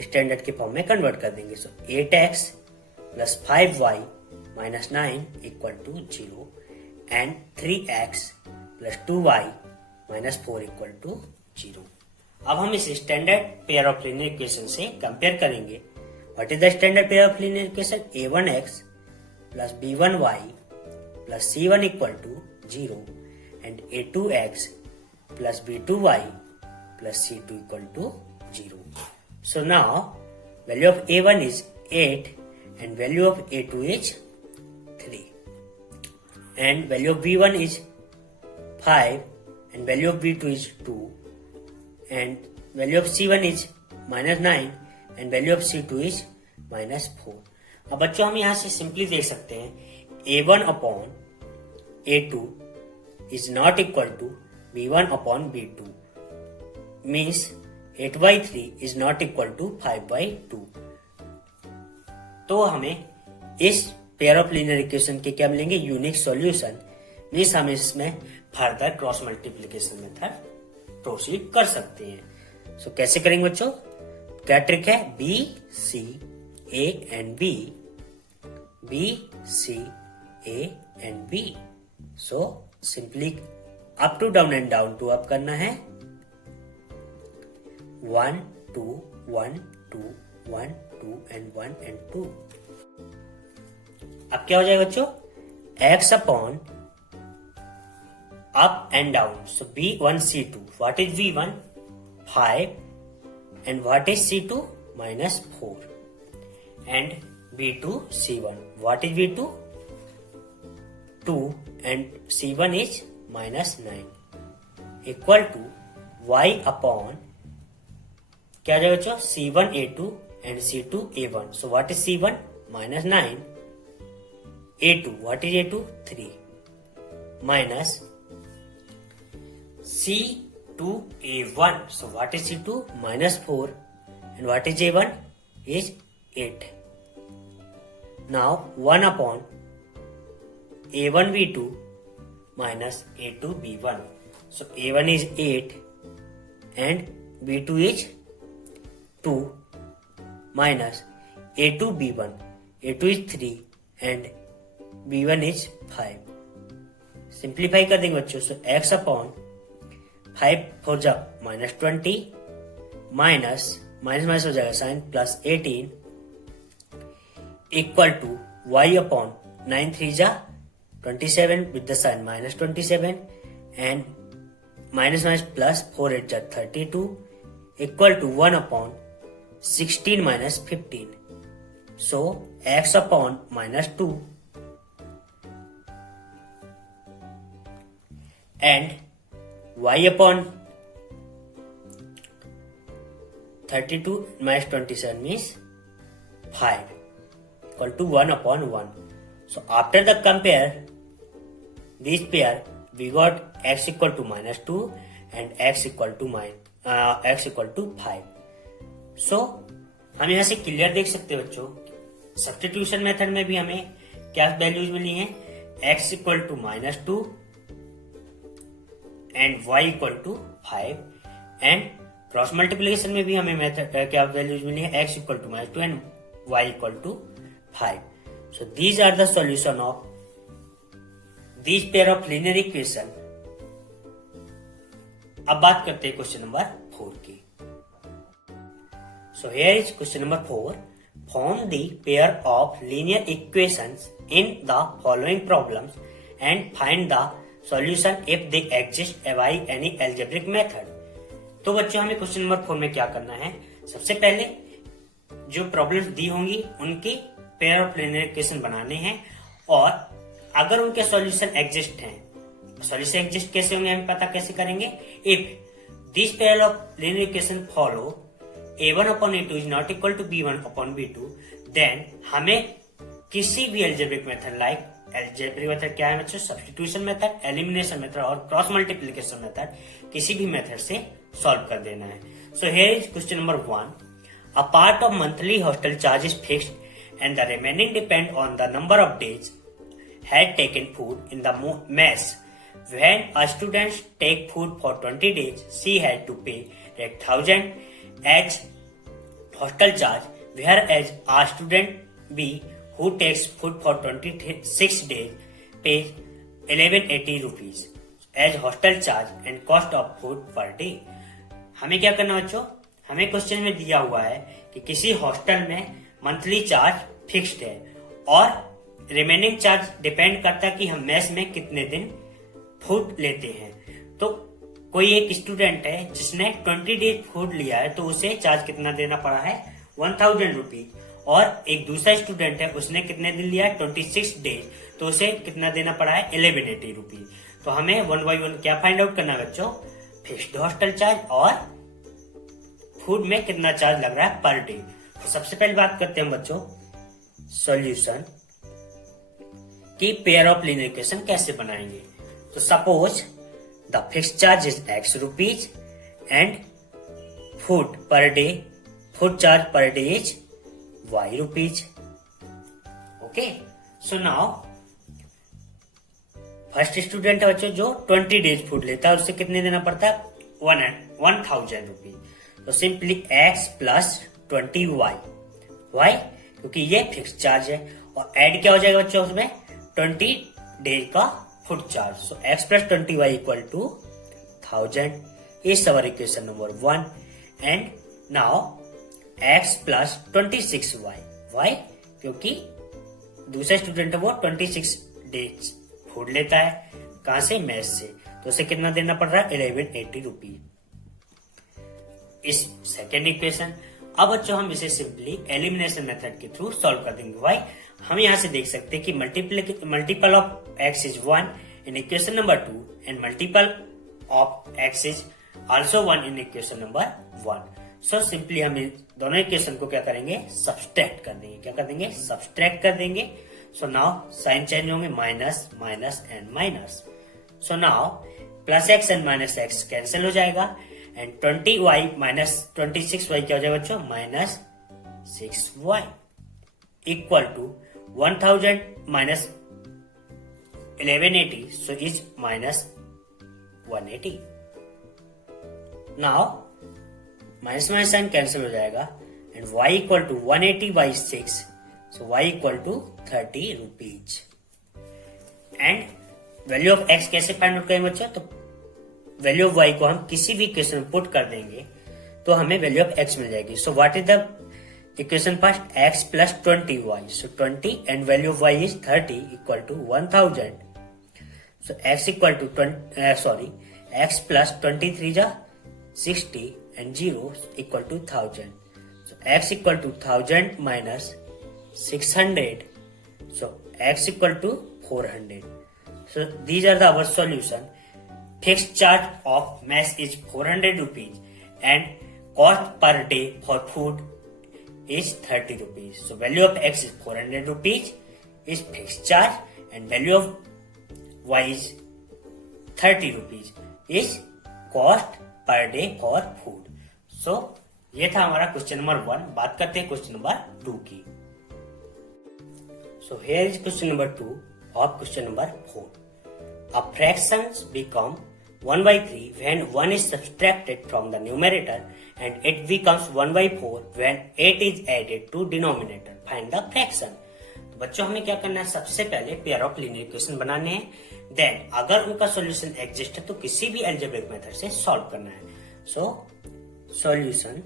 स्टैंडर्ड के फॉर्म में कन्वर्ट कर देंगे. So 8x plus 5y minus 9 equal to 0 and 3x plus 2y minus 4 equal to 0. अब हम इसे standard pair of linear equation से कंपेयर करेंगे. What is the standard pair of linear equation? A1x plus B1y plus C1 equal to 0 and A2x plus B2y plus C2 equal to 0. So now value of A1 is 8 and value of A2 is 3 and value of B1 is 5 and value of B2 is 2 and value of C1 is -9 and value of C2 is -4. अब बच्चों हम यहाँ से सिंपली देख सकते हैं A1 upon A2 is not equal to B1 upon B2 means 8/3 is not equal to 5/2. तो हमें इस पेयर ऑफ लीनियर इक्वेशन के क्या मिलेंगे? यूनिक सॉल्यूशन मीन्स हम इसमें further cross multiplication method proceed कर सकते हैं. सो कैसे करेंगे बच्चों? क्या ट्रिक है? B, C, A and B, B, C, A and B. So simply up to down and down to up करना है. 1 2 1 2 1 2 and 1 and 2. अब क्या हो जाएगा बच्चों? x upon up and down. So B1 C2. What is B1? 5 and what is C2? -4 and B2 C1. What is B2? 2 and C1 is -9 equal to y upon क्या जाएगा बच्चों? C1 A2 and C2 A1. So what is C1? -9 A2. What is A2? 3 minus C2 A1. So what is C2? -4 and what is A1? Is 8. Now 1 upon A1 B2 minus A2 B1. So A1 is 8 and B2 is 2 minus A2 B1. A2 is 3 and B1 is 5. Simplify कर देंगे बच्चों. सो x अपॉन 5 हो जा -20 माइनस माइनस हो जाएगा sign plus 18 equal to y upon 9 3 जा 27 with the sign -27 and minus plus 4 8 जा 32 equal to 1 upon 16 minus 15. So x upon -2 and y upon 32 minus 27 means 5 equal to 1 upon 1. So after the compare this pair we got x equal to -2 and x equal to 5. सो हम यहाँ से क्लियर देख सकते हैं बच्चों, सब्स्टिट्यूशन मेथड में भी हमें क्या वैल्यूज मिली हैं? x equal to -2 and y equal to 5 and cross multiplication में भी हमें मेथड क्या वैल्यूज मिली है? x equal to -2 and y equal to 5. So these are the solution of these pair of linear equation. अब बात करते हैं क्वेश्चन नंबर 4 की. So here is question number 4. Form the pair of linear equations in the following problems and find the solution if they exist by any algebraic method. तो बच्चों हमें क्वेश्चन नंबर 4 में क्या करना है? सबसे पहले जो प्रॉब्लम्स दी होंगी उनकी पेयर ऑफ लिनियर इक्वेशन बनाने हैं और अगर उनके सॉल्यूशन एग्जिस्ट हैं, सॉल्यूशन एग्जिस्ट कैसे होंगे हमें पता कैसे करेंगे? If this pair of linear equation follow A1 upon A2 is not equal to B1 upon B2, then हमें किसी भी algebraic method like algebraic method क्या है बच्चों? Substitution method, elimination method और cross multiplication method किसी भी method से solve कर देना है. So here is question number 1. A part of monthly hostel charge is fixed and the remaining depend on the number of days had taken food in the mess. When a student take food for 20 days, she had to pay 1,000 as hostel charge, whereas a student B who takes food for 26 days pays 1180 rupees as hostel charge and cost of food per day. हमें क्या करना बच्चों? हमें क्वेश्चन में दिया हुआ है कि किसी हॉस्टल में मंथली चार्ज फिक्स्ड है और रिमेनिंग चार्ज डिपेंड करता है कि हम मेस में कितने दिन फूड लेते हैं। तो कोई एक स्टूडेंट है जिसने 20 डेज फूड लिया है तो उसे चार्ज कितना देना पड़ा है 1000 रुपीज, और एक दूसरा स्टूडेंट है उसने कितने दिन लिया है 26 डेज, तो उसे कितना देना पड़ा है 1180 रुपीज। तो हमें 1 by 1 क्या फाइंड आउट करना है बच्चों, फिक्स्ड हॉस्टल चार्ज और फूड में कितना चार्ज लग रहा है पर डे। तो सबसे पहले बात करते हैं बच्चों सॉल्यूशन की पेयर ऑफ लीनियर इक्वेशन कैसे बनाएंगे। तो suppose the fixed charge is x rupees and food per day, food charge per day is y rupees. Okay, so now first student है बच्चों जो 20 डेज फूड लेता है, उससे कितने देना पड़ता है 1000 रुपीज। तो simply x plus 20y, Y क्योंकि ये फिक्स चार्ज है, और ऐड क्या हो जाएगा बच्चों उसमें 20 डेज का food charge. So x plus 20y equal to 1000 is our equation number 1। And now x plus 26y, y क्योंकि दूसरा स्टूडेंट है वो 26 डेज फूड लेता है, कहां से मेस से, तो उसे कितना देना पड़ रहा है 1180 रुपीज। इस सेकेंड इक्वेशन अब बच्चों हम इसे सिंपली एलिमिनेशन मेथड के थ्रू सॉल्व कर देंगे। वाई हम यहां से देख सकते हैं कि multiple of x is 1 in equation number 2 and multiple of x is also 1 in equation number 1। So simply हम दोनों इक्वेशन को क्या करेंगे सब्सट्रैक्ट कर देंगे। क्या कर देंगे सब्सट्रैक्ट कर देंगे। सो नाउ साइन चेंज होंगे minus minus and minus. So now plus x and minus x cancel हो जाएगा एंड 20y माइनस 26y क्या हो जाएगा बच्चों minus 6y equal to 1000 minus 1180 so is minus 180। Now minus minus sign cancel हो जाएगा and y equal to 180 by 6 so y equal to 30 rupees. And value of x कैसे फाइंड आउट करेंगे बच्चों, तो वैल्यू ऑफ y को हम किसी भी इक्वेशन में पुट कर देंगे तो हमें वैल्यू ऑफ x मिल जाएगी। So what is the equation first x plus 20y, so 20 and value of y is 30 equal to 1000। So x equal to x plus 23 जा 60 and 0 equal to 1000। So x equal to 1000 minus 600, so x equal to 400. So these are the our solution. Fixed charge of mess is 400 rupees and cost per day for food is 30 rupees. So value of x is 400 rupees is fixed charge and value of y is 30 rupees is cost per day for food. So ये था हमारा क्वेश्चन नंबर 1। बात करते हैं क्वेश्चन नंबर 2 की। So here is question number 2 of question number 4. A fractions become 1 by 3 when 1 is subtracted from the numerator and it becomes 1 by 4 when 8 is added to denominator. Find the fraction. तो बच्चों हमें क्या करना है, सबसे पहले पेयर ऑफ लीनियर इक्वेशन बनाने हैं, देन अगर उनका सॉल्यूशन एग्जिस्ट है तो किसी भी अलजेब्रिक मेथड से सॉल्व करना है। सो सॉल्यूशन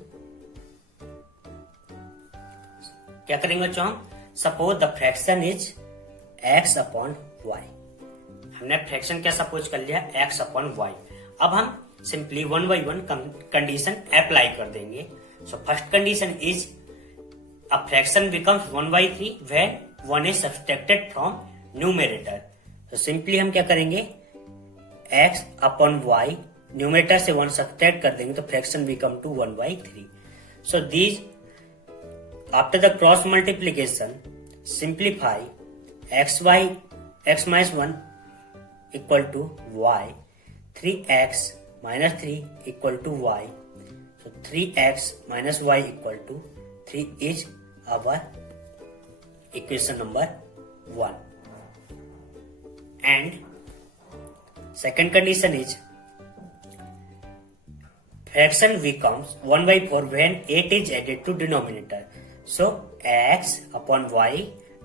क्या करेंगे बच्चों हम, suppose the fraction is x upon y। हमने फ्रैक्शन क्या सपोज कर लिया x अपॉन y। अब हम सिंपली 1 by 1 कंडीशन अप्लाई कर देंगे। So first condition is a fraction becomes 1 by 3 when 1 is subtracted from numerator. तो सिंपली हम क्या करेंगे x अपॉन y, न्यूमरेटर से 1 सब्सट्रैक्ट कर देंगे तो fraction become to 1 by 3। So these after the cross multiplication simplify x minus 1 equal to y, 3x minus 3 equal to y, so 3x minus y equal to 3 is our equation number 1। and second condition is fraction becomes 1 by 4 when 8 is added to denominator। So x upon y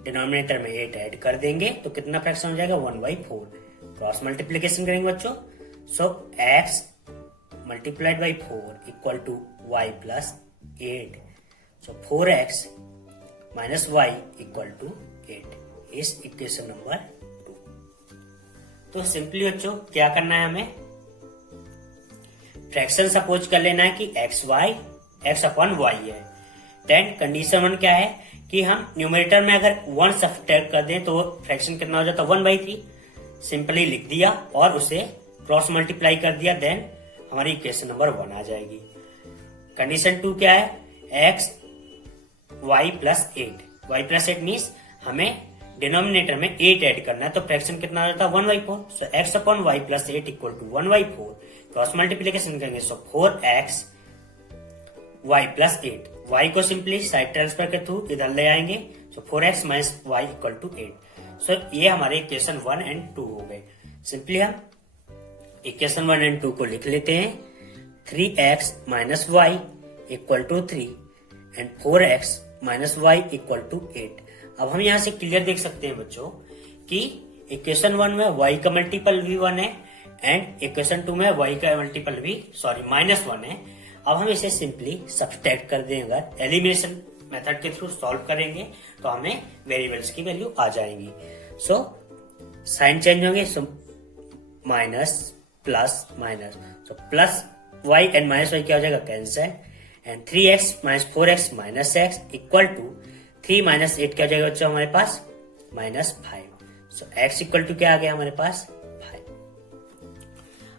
denominator में 8 ऐड कर देंगे तो कितना फ्रैक्शन हो जाएगा 1 by 4। क्रॉस मल्टीप्लीकेशन करेंगे बच्चों। So x multiplied by 4 equal to y plus 8। So 4x minus y equal to 8 इस इक्वेशन नंबर 2। तो सिंपली बच्चों क्या करना है, हमें फ्रैक्शन सपोज कर लेना है कि x अपॉन y है। देन कंडीशन 1 क्या है कि हम न्यूमरेटर में अगर 1 सब्ट्रैक्ट कर दें तो फ्रैक्शन कितना हो जाता है 1/3। सिंपली लिख दिया और उसे क्रॉस मल्टीप्लाई कर दिया, देन हमारी इक्वेशन नंबर 1 आ जाएगी। कंडीशन 2 क्या है, x y plus 8। y plus 8 means हमें डिनोमिनेटर में 8 ऐड करना है, तो फ्रैक्शन कितना आ जाता है 1/4। So x upon y plus 8 equal to 1/4। Cross multiplication करेंगे so 4x y plus 8। y को सिंपली साइड ट्रांसफर के थ्रू इधर ले आएंगे, so 4x minus y equal to 8। So ये हमारे इक्वेशन 1 एंड 2 हो गए। सिंपली हम इक्वेशन 1 एंड 2 को लिख लेते हैं। 3x minus y equal to 3 and 4x minus y equal to 8। अब हम यहाँ से क्लियर देख सकते हैं बच्चों कि इक्वेशन 1 में y का मल्टीपल भी 1 है एंड इक्वेशन 2 में y का मल्टीपल भी माइनस 1 है। अब हम इसे सिंपली सब्सट्रैक्ट कर देंगे, अगर एलिमिनेशन मेथड के थ्रू सॉल्व करेंगे तो हमें वेरिएबल्स की वैल्यू आ जाएंगी। सो साइन चेंज होंगे, so minus plus minus, so plus y and minus y क्या हो जाएगा cancel, and 3x minus 4x minus x equal to 3 minus 8 क्या हो जाएगा बच्चों हमारे पास -5। सो x इक्वल टू क्या आ गया हमारे पास 5।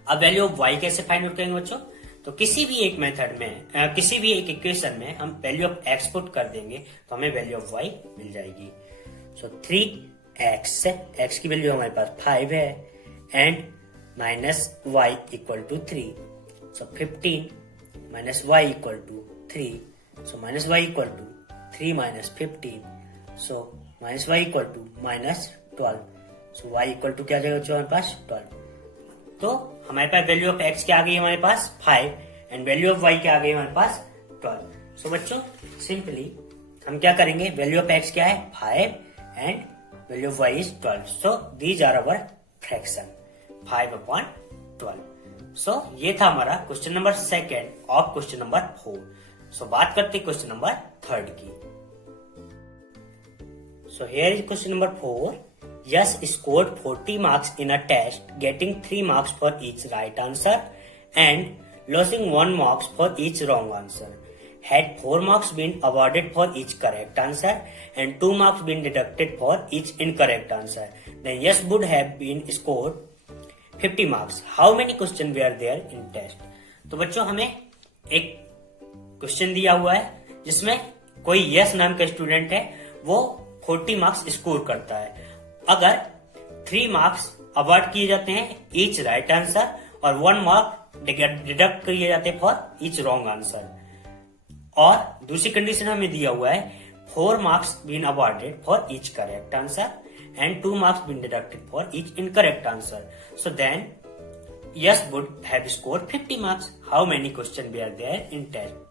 अब वैल्यू ऑफ y कैसे फाइंड आउट करेंगे बच्चों, तो किसी भी एक मेथड में किसी भी एक इक्वेशन में हम वैल्यू ऑफ x पुट कर देंगे तो हमें वैल्यू ऑफ y मिल जाएगी। सो 3x, x की वैल्यू हमारे पास 5 है and minus y equal to 3। So 15 minus y equal to 3। So minus y equal to 3 minus 15। So minus y equal to minus 12। So y equal to क्या जाएगा हमारे पास 12। तो हमारे पास वैल्यू ऑफ x क्या आ गई हमारे पास 5 एंड वैल्यू ऑफ y क्या आ गई हमारे पास 12। सो बच्चों सिंपली हम क्या करेंगे, वैल्यू ऑफ x क्या है 5 and value of y is 12। So these are our fraction 5/12। सो ये था हमारा क्वेश्चन नंबर 2 और क्वेश्चन नंबर 4। सो बात करते क्वेश्चन नंबर 3 की। So here is question number 4। Yes scored 40 marks in a test, getting 3 marks for each right answer and losing 1 marks for each wrong answer. Had 4 marks been awarded for each correct answer and 2 marks been deducted for each incorrect answer, then yes would have been scored 50 marks. How many questions were there in test? तो बच्चों हमें एक क्वेश्चन दिया हुआ है जिसमें कोई यस नाम का स्टूडेंट है, वो 40 मार्क्स स्कोर करता है। अगर 3 मार्क्स अवार्ड किए जाते हैं ईच राइट आंसर और 1 मार्क डिडक्ट किए जाते हैं फॉर ईच रॉन्ग आंसर, और दूसरी कंडीशन हमें दिया हुआ है 4 marks been awarded for each correct answer and 2 marks been deducted for each incorrect answer. So then yes would have scored 50 marks. How many question were are there in test?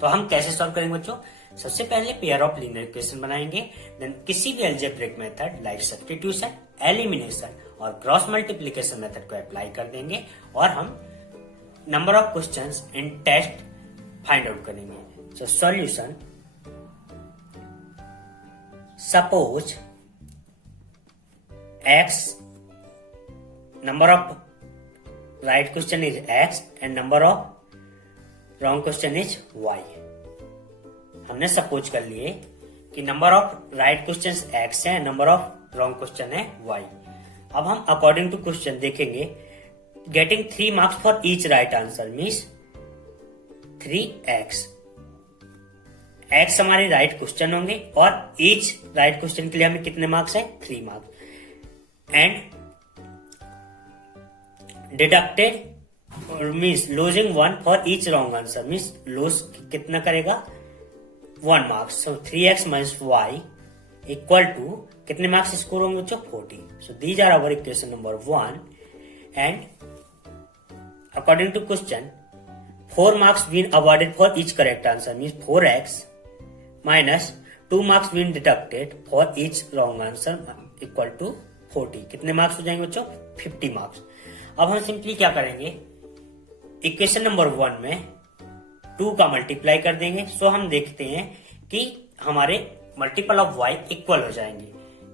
तो हम कैसे सॉल्व करेंगे बच्चों, सबसे पहले पेयर ऑफ लीनियर इक्वेशन बनाएंगे, देन किसी भी algebraic method like substitution, elimination और क्रॉस मल्टीप्लिकेशन मेथड को अप्लाई कर देंगे और हम number of questions in test find out करेंगे। So solution, suppose x number of right question is x and number of wrong question is y। हमने सपोज कर लिए कि number of right question x है, नंबर ऑफ रॉन्ग क्वेश्चन है y। अब हम अकॉर्डिंग टू क्वेश्चन देखेंगे, getting 3 marks for each right answer means 3x। x हमारे राइट क्वेश्चन होंगे और ईच राइट क्वेश्चन के लिए हमें कितने मार्क्स है 3 marks and deducted means losing 1 for each wrong answer means lose कितना करेगा 1 marks. So 3x minus y equal to कितने मार्क्स स्कोर होंगे बच्चों 40। So these are our equation number 1 and according to question 4 marks been awarded for each correct answer means 4x minus 2 marks been deducted for each wrong answer equal to 40। कितने मार्क्स हो जाएंगे बच्चों 50 मार्क्स। अब हम सिंपली क्या करेंगे, इक्वेशन नंबर 1 में 2 का मल्टीप्लाई कर देंगे। सो हम देखते हैं कि हमारे मल्टीपल ऑफ y इक्वल हो जाएंगे।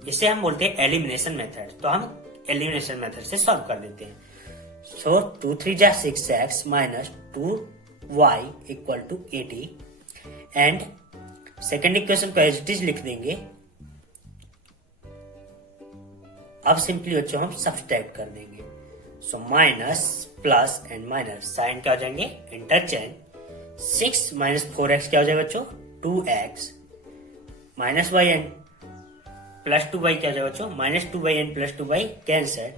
इसे हम बोलते हैं एलिमिनेशन मेथड। तो हम एलिमिनेशन मेथड से सॉल्व कर देते हैं। सो 2 3 जा 6x minus 2y equal to 80 and second equation को एज इट इज लिख देंगे। अब सिंपली बच्चों हम सब्सट्रैक्ट कर देंगे। So minus plus and minus sign क्या हो जाएंगे, इंटरचेंज। 6 माइनस 4x क्या हो जाएगा बच्चों, 2x minus y and plus 2y क्या हो जाएगा बच्चों, minus 2y and plus 2y cancel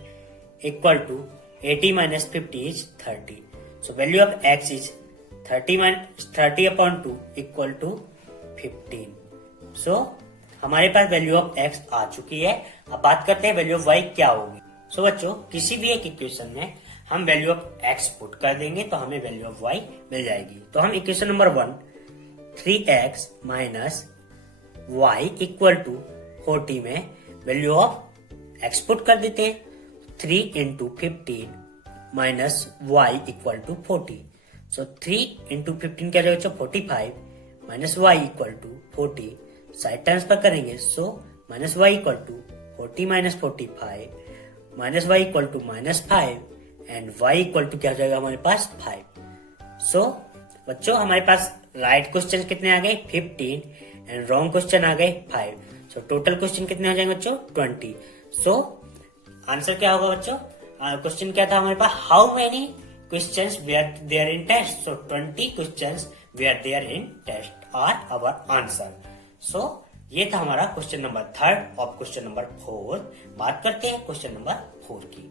equal to 80 minus 50 is 30। So value of x is 30 upon 2 equal to 15। So हमारे पास वैल्यू ऑफ x आ चुकी है। अब बात करते हैं वैल्यू ऑफ y क्या होगी। सो बच्चों किसी भी एक इक्वेशन में हम वैल्यू ऑफ x पुट कर देंगे तो हमें वैल्यू ऑफ y मिल जाएगी। तो हम equation number 1 3x minus y equal to 40 में वैल्यू ऑफ x पुट कर देते हैं। 3 into 15 minus y equal to 40। So 3 into 15 क्या जाएगा 45 minus y equal to 40। Side transfer करेंगे। So minus y equal to 40 minus 45 minus y equal to minus 5 and y equal to क्या हो जाएगा हमारे पास 5। सो बच्चों हमारे पास राइट क्वेश्चन कितने आ गए 15 एंड रॉन्ग क्वेश्चन आ गए 5। सो टोटल क्वेश्चन कितने हो जाएंगे बच्चों 20। सो आंसर क्या होगा बच्चों, क्वेश्चन क्या था हमारे पास, how many questions were there in test. So 20 questions were there in test are our answer. सो ये था हमारा क्वेश्चन नंबर 3 और क्वेश्चन नंबर 4। बात करते हैं क्वेश्चन नंबर 4 की।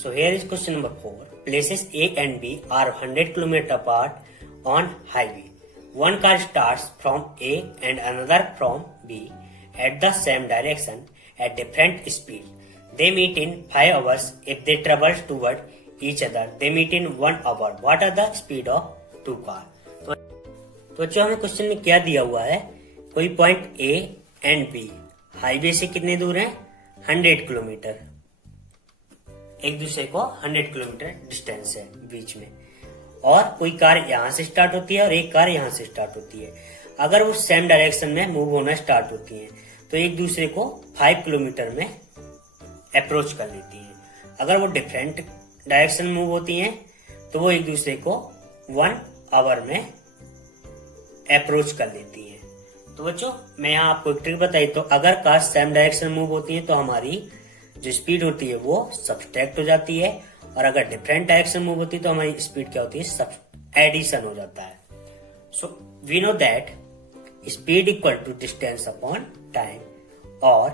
So here is question number 4। Places A and B are 100 km apart on highway. One car starts from A and another from B at the same direction at different speed. They meet in 5 hours. If they travel toward each other, they meet in 1 hour. What are the speed of two cars? तो जो हमें क्वेश्चन में क्या दिया हुआ है, कोई point A and B highway से कितने दूर है 100 किलोमीटर, एक दूसरे को 100 किलोमीटर डिस्टेंस है बीच में, और कोई कार यहां से स्टार्ट होती है और एक कार यहां से स्टार्ट होती है। अगर वो सेम डायरेक्शन में मूव होना स्टार्ट होती है तो एक दूसरे को 5 किलोमीटर में अप्रोच कर लेती हैं। अगर वो डिफरेंट डायरेक्शन मूव होती हैं तो वो एक दूसरे को 1 आवर में अप्रोच कर लेती हैं। तो बच्चों मैं यहाँ आपको एक ट्रिक बताई, तो अगर कार सेम डायरेक्शन मूव होती है तो हमारी जो स्पीड होती है वो सब्सट्रैक्ट हो जाती है, और अगर डिफरेंट डायरेक्शन मूव होती है तो हमारी स्पीड क्या होती है एडिशन हो जाता है। So we know that speed equal to distance upon time, और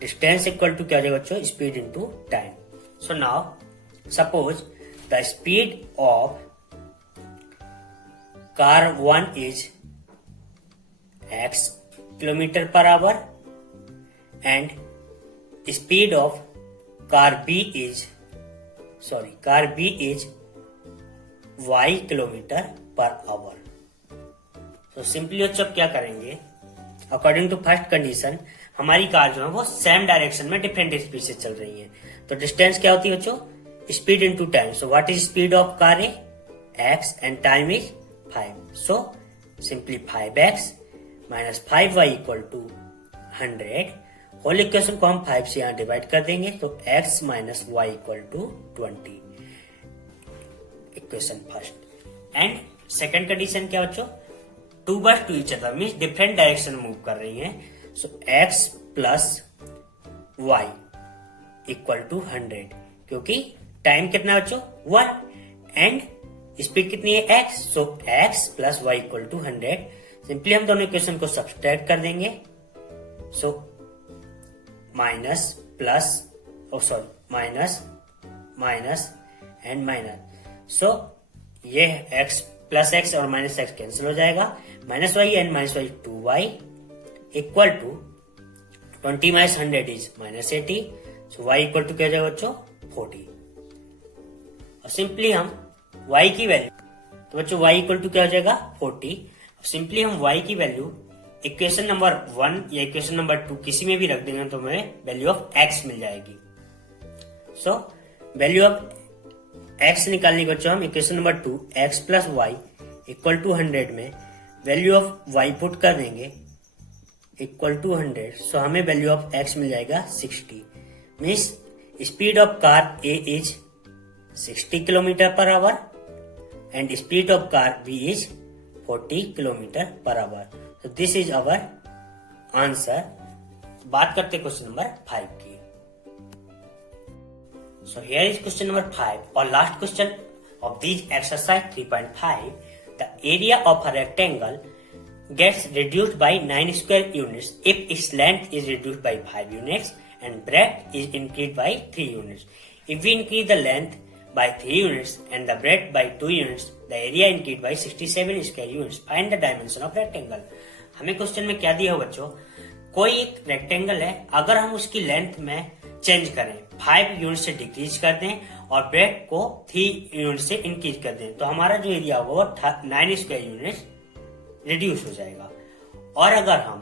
डिस्टेंस इक्वल टू क्या हो जाएगा बच्चों, speed into time. So now suppose the speed of car 1 is x kilometre per hour and speed of car B is y kilometre per hour. तो सिंपली बच्चों क्या करेंगे, अकॉर्डिंग टू फर्स्ट कंडीशन हमारी कार जो है वो सेम डायरेक्शन में डिफरेंट स्पीड से चल रही है। तो डिस्टेंस क्या होती है बच्चों, speed into time. So what is speed of car A, x and time is 5। So simply 5x minus 5y equal to 100। Whole equation को हम 5 से यहाँ डिवाइड कर देंगे तो x minus y equal to 20। Equation first and second condition क्या बच्चों, 2 बस to each other means different direction move कर रही हैं। सो x plus y equal to 100, क्योंकि टाइम कितना बच्चों 1 एंड स्पीड कितनी है x। सो x plus y equal to 100। Simply हम दोनों इक्वेशन को सब्सट्रैक्ट कर देंगे। So minus plus minus and minus. So ये x प्लस x और माइनस x कैंसिल हो जाएगा, minus y and minus y 2y equal to 20 minus 100 is minus 80। So y equal to क्या हो जाएगा बच्चों 40। और सिंपली हम y की वैल्यू, तो बच्चों y इक्वल टू क्या हो जाएगा 40। सिंपली हम y की वैल्यू इक्वेशन नंबर 1 या इक्वेशन नंबर 2 किसी में भी रख देंगे तो हमें वैल्यू ऑफ x मिल जाएगी। सो वैल्यू ऑफ x निकालने के बच्चों हम equation number 2 x plus y equal to 100 में वैल्यू ऑफ y पुट कर देंगे इक्वल टू 100, सो हमें वैल्यू ऑफ x मिल जाएगा 60। Means speed of car A is 60 kilometre per hour and speed of car B is 40 kilometre per hour. तो दिस इज अवर आंसर। बात करते क्वेश्चन नंबर 5 की। So here is question number 5 और last question of these exercise 3.5. The area of a rectangle gets reduced by 9 square units if its length is reduced by 5 units and breadth is increased by 3 units. If we increase the length by 3 units and the breadth by 2 units, the area increased by 67 square units. Find the dimension of rectangle. हमें क्वेश्चन में क्या दिया हो बच्चों, कोई एक रेक्टेंगल है, अगर हम उसकी लेंथ में चेंज करें, 5 यूनिट से डिक्रीज कर दें और ब्रेड को 3 यूनिट से इंक्रीज कर दें, तो हमारा जो एरिया होगा वो 9 स्क्वायर यूनिट रिड्यूस हो जाएगा। और अगर हम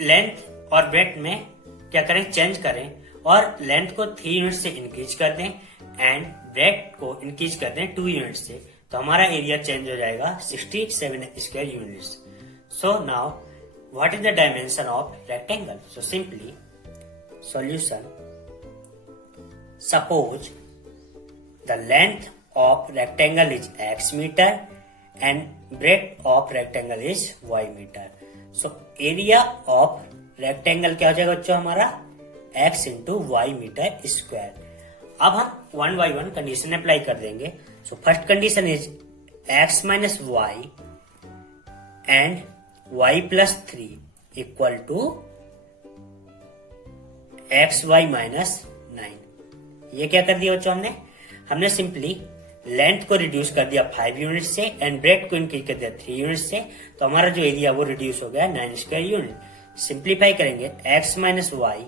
लेंथ और ब्रेड में क्या करें, चेंज करें और लेंथ को 3 यूनिट से इंक्रीज कर दें एंड ब्रेड को इंक्रीज कर दें 2 यूनिट से, तो हमारा एरिया चेंज हो जाएगा 67 square units. So now what is the dimension of rectangle? So simply solution. Suppose the length of rectangle is x meter and breadth of rectangle is y meter. So area of rectangle क्या हो जाएगा बच्चों हमारा x into y metre square. अब हम 1 by 1 कंडीशन अप्लाई कर देंगे। So first condition is x minus y and y plus 3 equal to x y minus 9। ये क्या कर दिया बच्चों, हमने सिंपली लेंथ को रिड्यूस कर दिया 5 यूनिट से एंड ब्रेड को इंक्रीज कर दिया 3 यूनिट से, तो हमारा जो एरिया वो रिड्यूस हो गया 9 स्क्वायर यूनिट। सिंप्लीफाई करेंगे x minus y,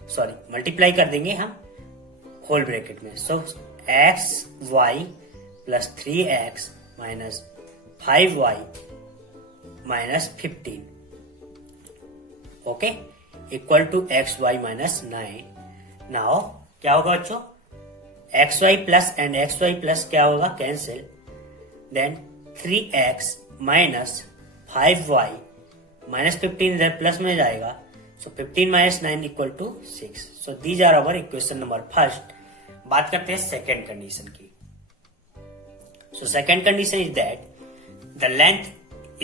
sorry multiply कर देंगे हम होल ब्रैकेट में। So x y plus 3x minus 5y minus 15 okay equal to x y minus 9। Now क्या होगा बच्चों, x y plus and x y plus क्या होगा, cancel, then 3x minus 5y minus 15 इधर प्लस में जाएगा, so 15 minus 9 equal to 6। So these are our equation number first. बात करते हैं सेकेंड कंडीशन की। So second condition is that the length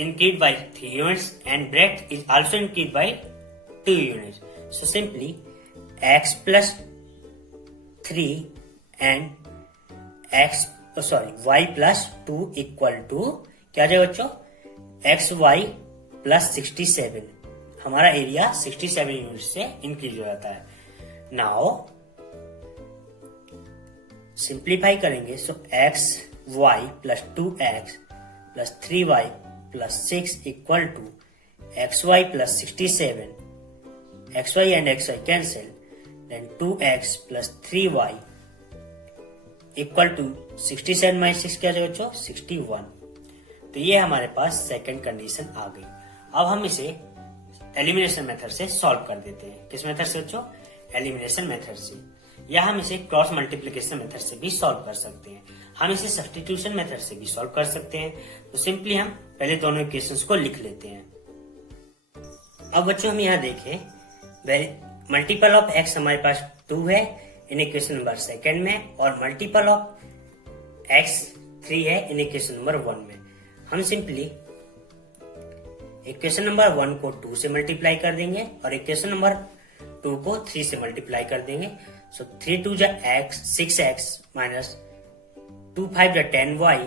increased by 3 units and breadth is also increased by 2 units. So simply x plus 3 and y plus 2 equal to क्या जाएगा बच्चों, एक्स वाई प्लस 67। हमारा एरिया 67 यूनिट से इंक्रीज हो जाता है। नाउ सिंप्लीफाई करेंगे, so x y plus 2x plus 3y plus 6 equal to x y plus 67, x y and x y cancel, then 2x plus 3y equal to 67 minus 6 क्या जाएगा बच्चों, 61। तो ये हमारे पास सेकंड कंडीशन आ गई। अब हम इसे एलिमिनेशन मेथड से सॉल्व कर देते हैं। किस मेथड से बच्चों, एलिमिनेशन मेथड से, या हम इसे क्रॉस मल्टीप्लिकेशन मेथड से भी सॉल्व कर सकते हैं, हम इसे सब्स्टिट्यूशन मेथड से भी सॉल्व कर सकते हैं। तो सिंपली हम पहले दोनों इक्वेशंस को लिख लेते हैं। अब बच्चों हम यहाँ देखें, मल्टीपल ऑफ x हमारे पास 2 है इन इक्वेशन नंबर सेकेंड में, और मल्टीपल ऑफ x 3 है इन इक्वेशन नंबर 1 में। हम सिंपली इक्वेशन नंबर 1 को 2 से मल्टीप्लाई कर देंगे और इक्वेशन नंबर 2 को 3 से मल्टीप्लाई कर देंगे। सो 3 2 जा x 6x माइनस 2 5 जा 10y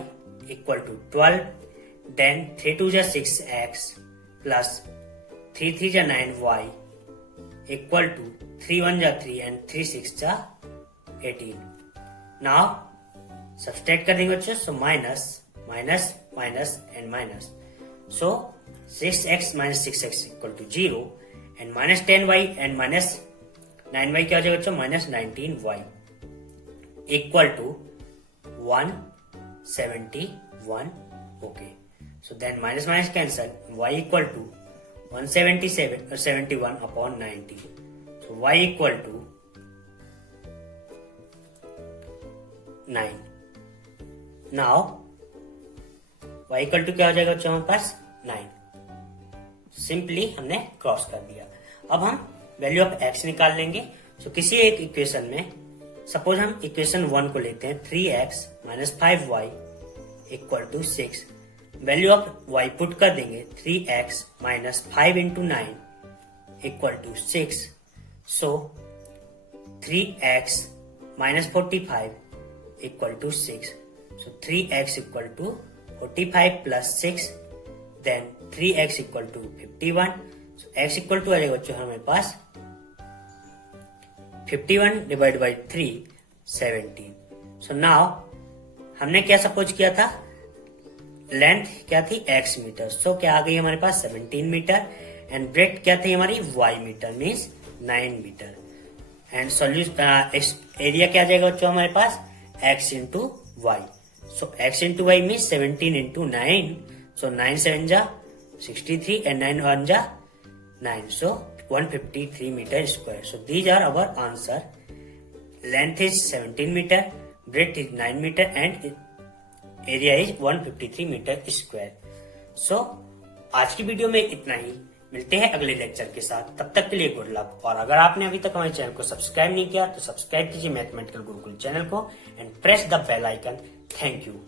इक्वल टू 12, देन 3 2 जा 6x प्लस 3 3 जा 9y इक्वल टू 3 1 जा 3 एंड 3 6 जा 18। नाउ सब्सट्रैक्ट कर देंगे बच्चों, so minus minus minus and minus, so 6x minus 6x equal to 0 and minus 10y and minus 9y क्या हो जाएगा बच्चों, minus 19y equal to 171। Okay, so then minus minus cancel, y equal to 171 upon 90, so y equal to 9। Now y equal to क्या हो जाएगा बच्चों हमारे पास 9। सिंपली हमने क्रॉस कर दिया। अब हम वैल्यू ऑफ x निकाल लेंगे। सो किसी एक इक्वेशन में सपोज हम इक्वेशन 1 को लेते हैं 3x minus 5y equal to 6। Value of y put कर देंगे 3x minus 5 into 9 equal to 6। So 3x minus 45 equal to 6। So 3x equal to 45 plus 6 then 3x equal to 51। So x equal to आ जाएगा बच्चों हमारे पास 51 डिवाइड बाई 3 17। सो नाउ हमने क्या सपोज किया था, लेंथ क्या थी x मीटर। सो क्या आ गई हमारे पास 17 मीटर एंड ब्रेथ क्या थी हमारी y metre means 9 metre. And solution area क्या आ जाएगा बच्चों हमारे पास x into y. So x into y means 17 into 9। So 9 7 जा 63 and 9 1 जा 9. So 153 meter square. So these are our answer. Length is 17 meter, breadth is 9 meter and area is 153 meter square. So आज की वीडियो में इतना ही। मिलते हैं अगले लेक्चर के साथ, तब तक के लिए गुड लक। और अगर आपने अभी तक हमारे चैनल को सब्सक्राइब नहीं किया तो सब्सक्राइब कीजिए मैथमेटिकल गुरुकुल चैनल को and press the bell icon. Thank you.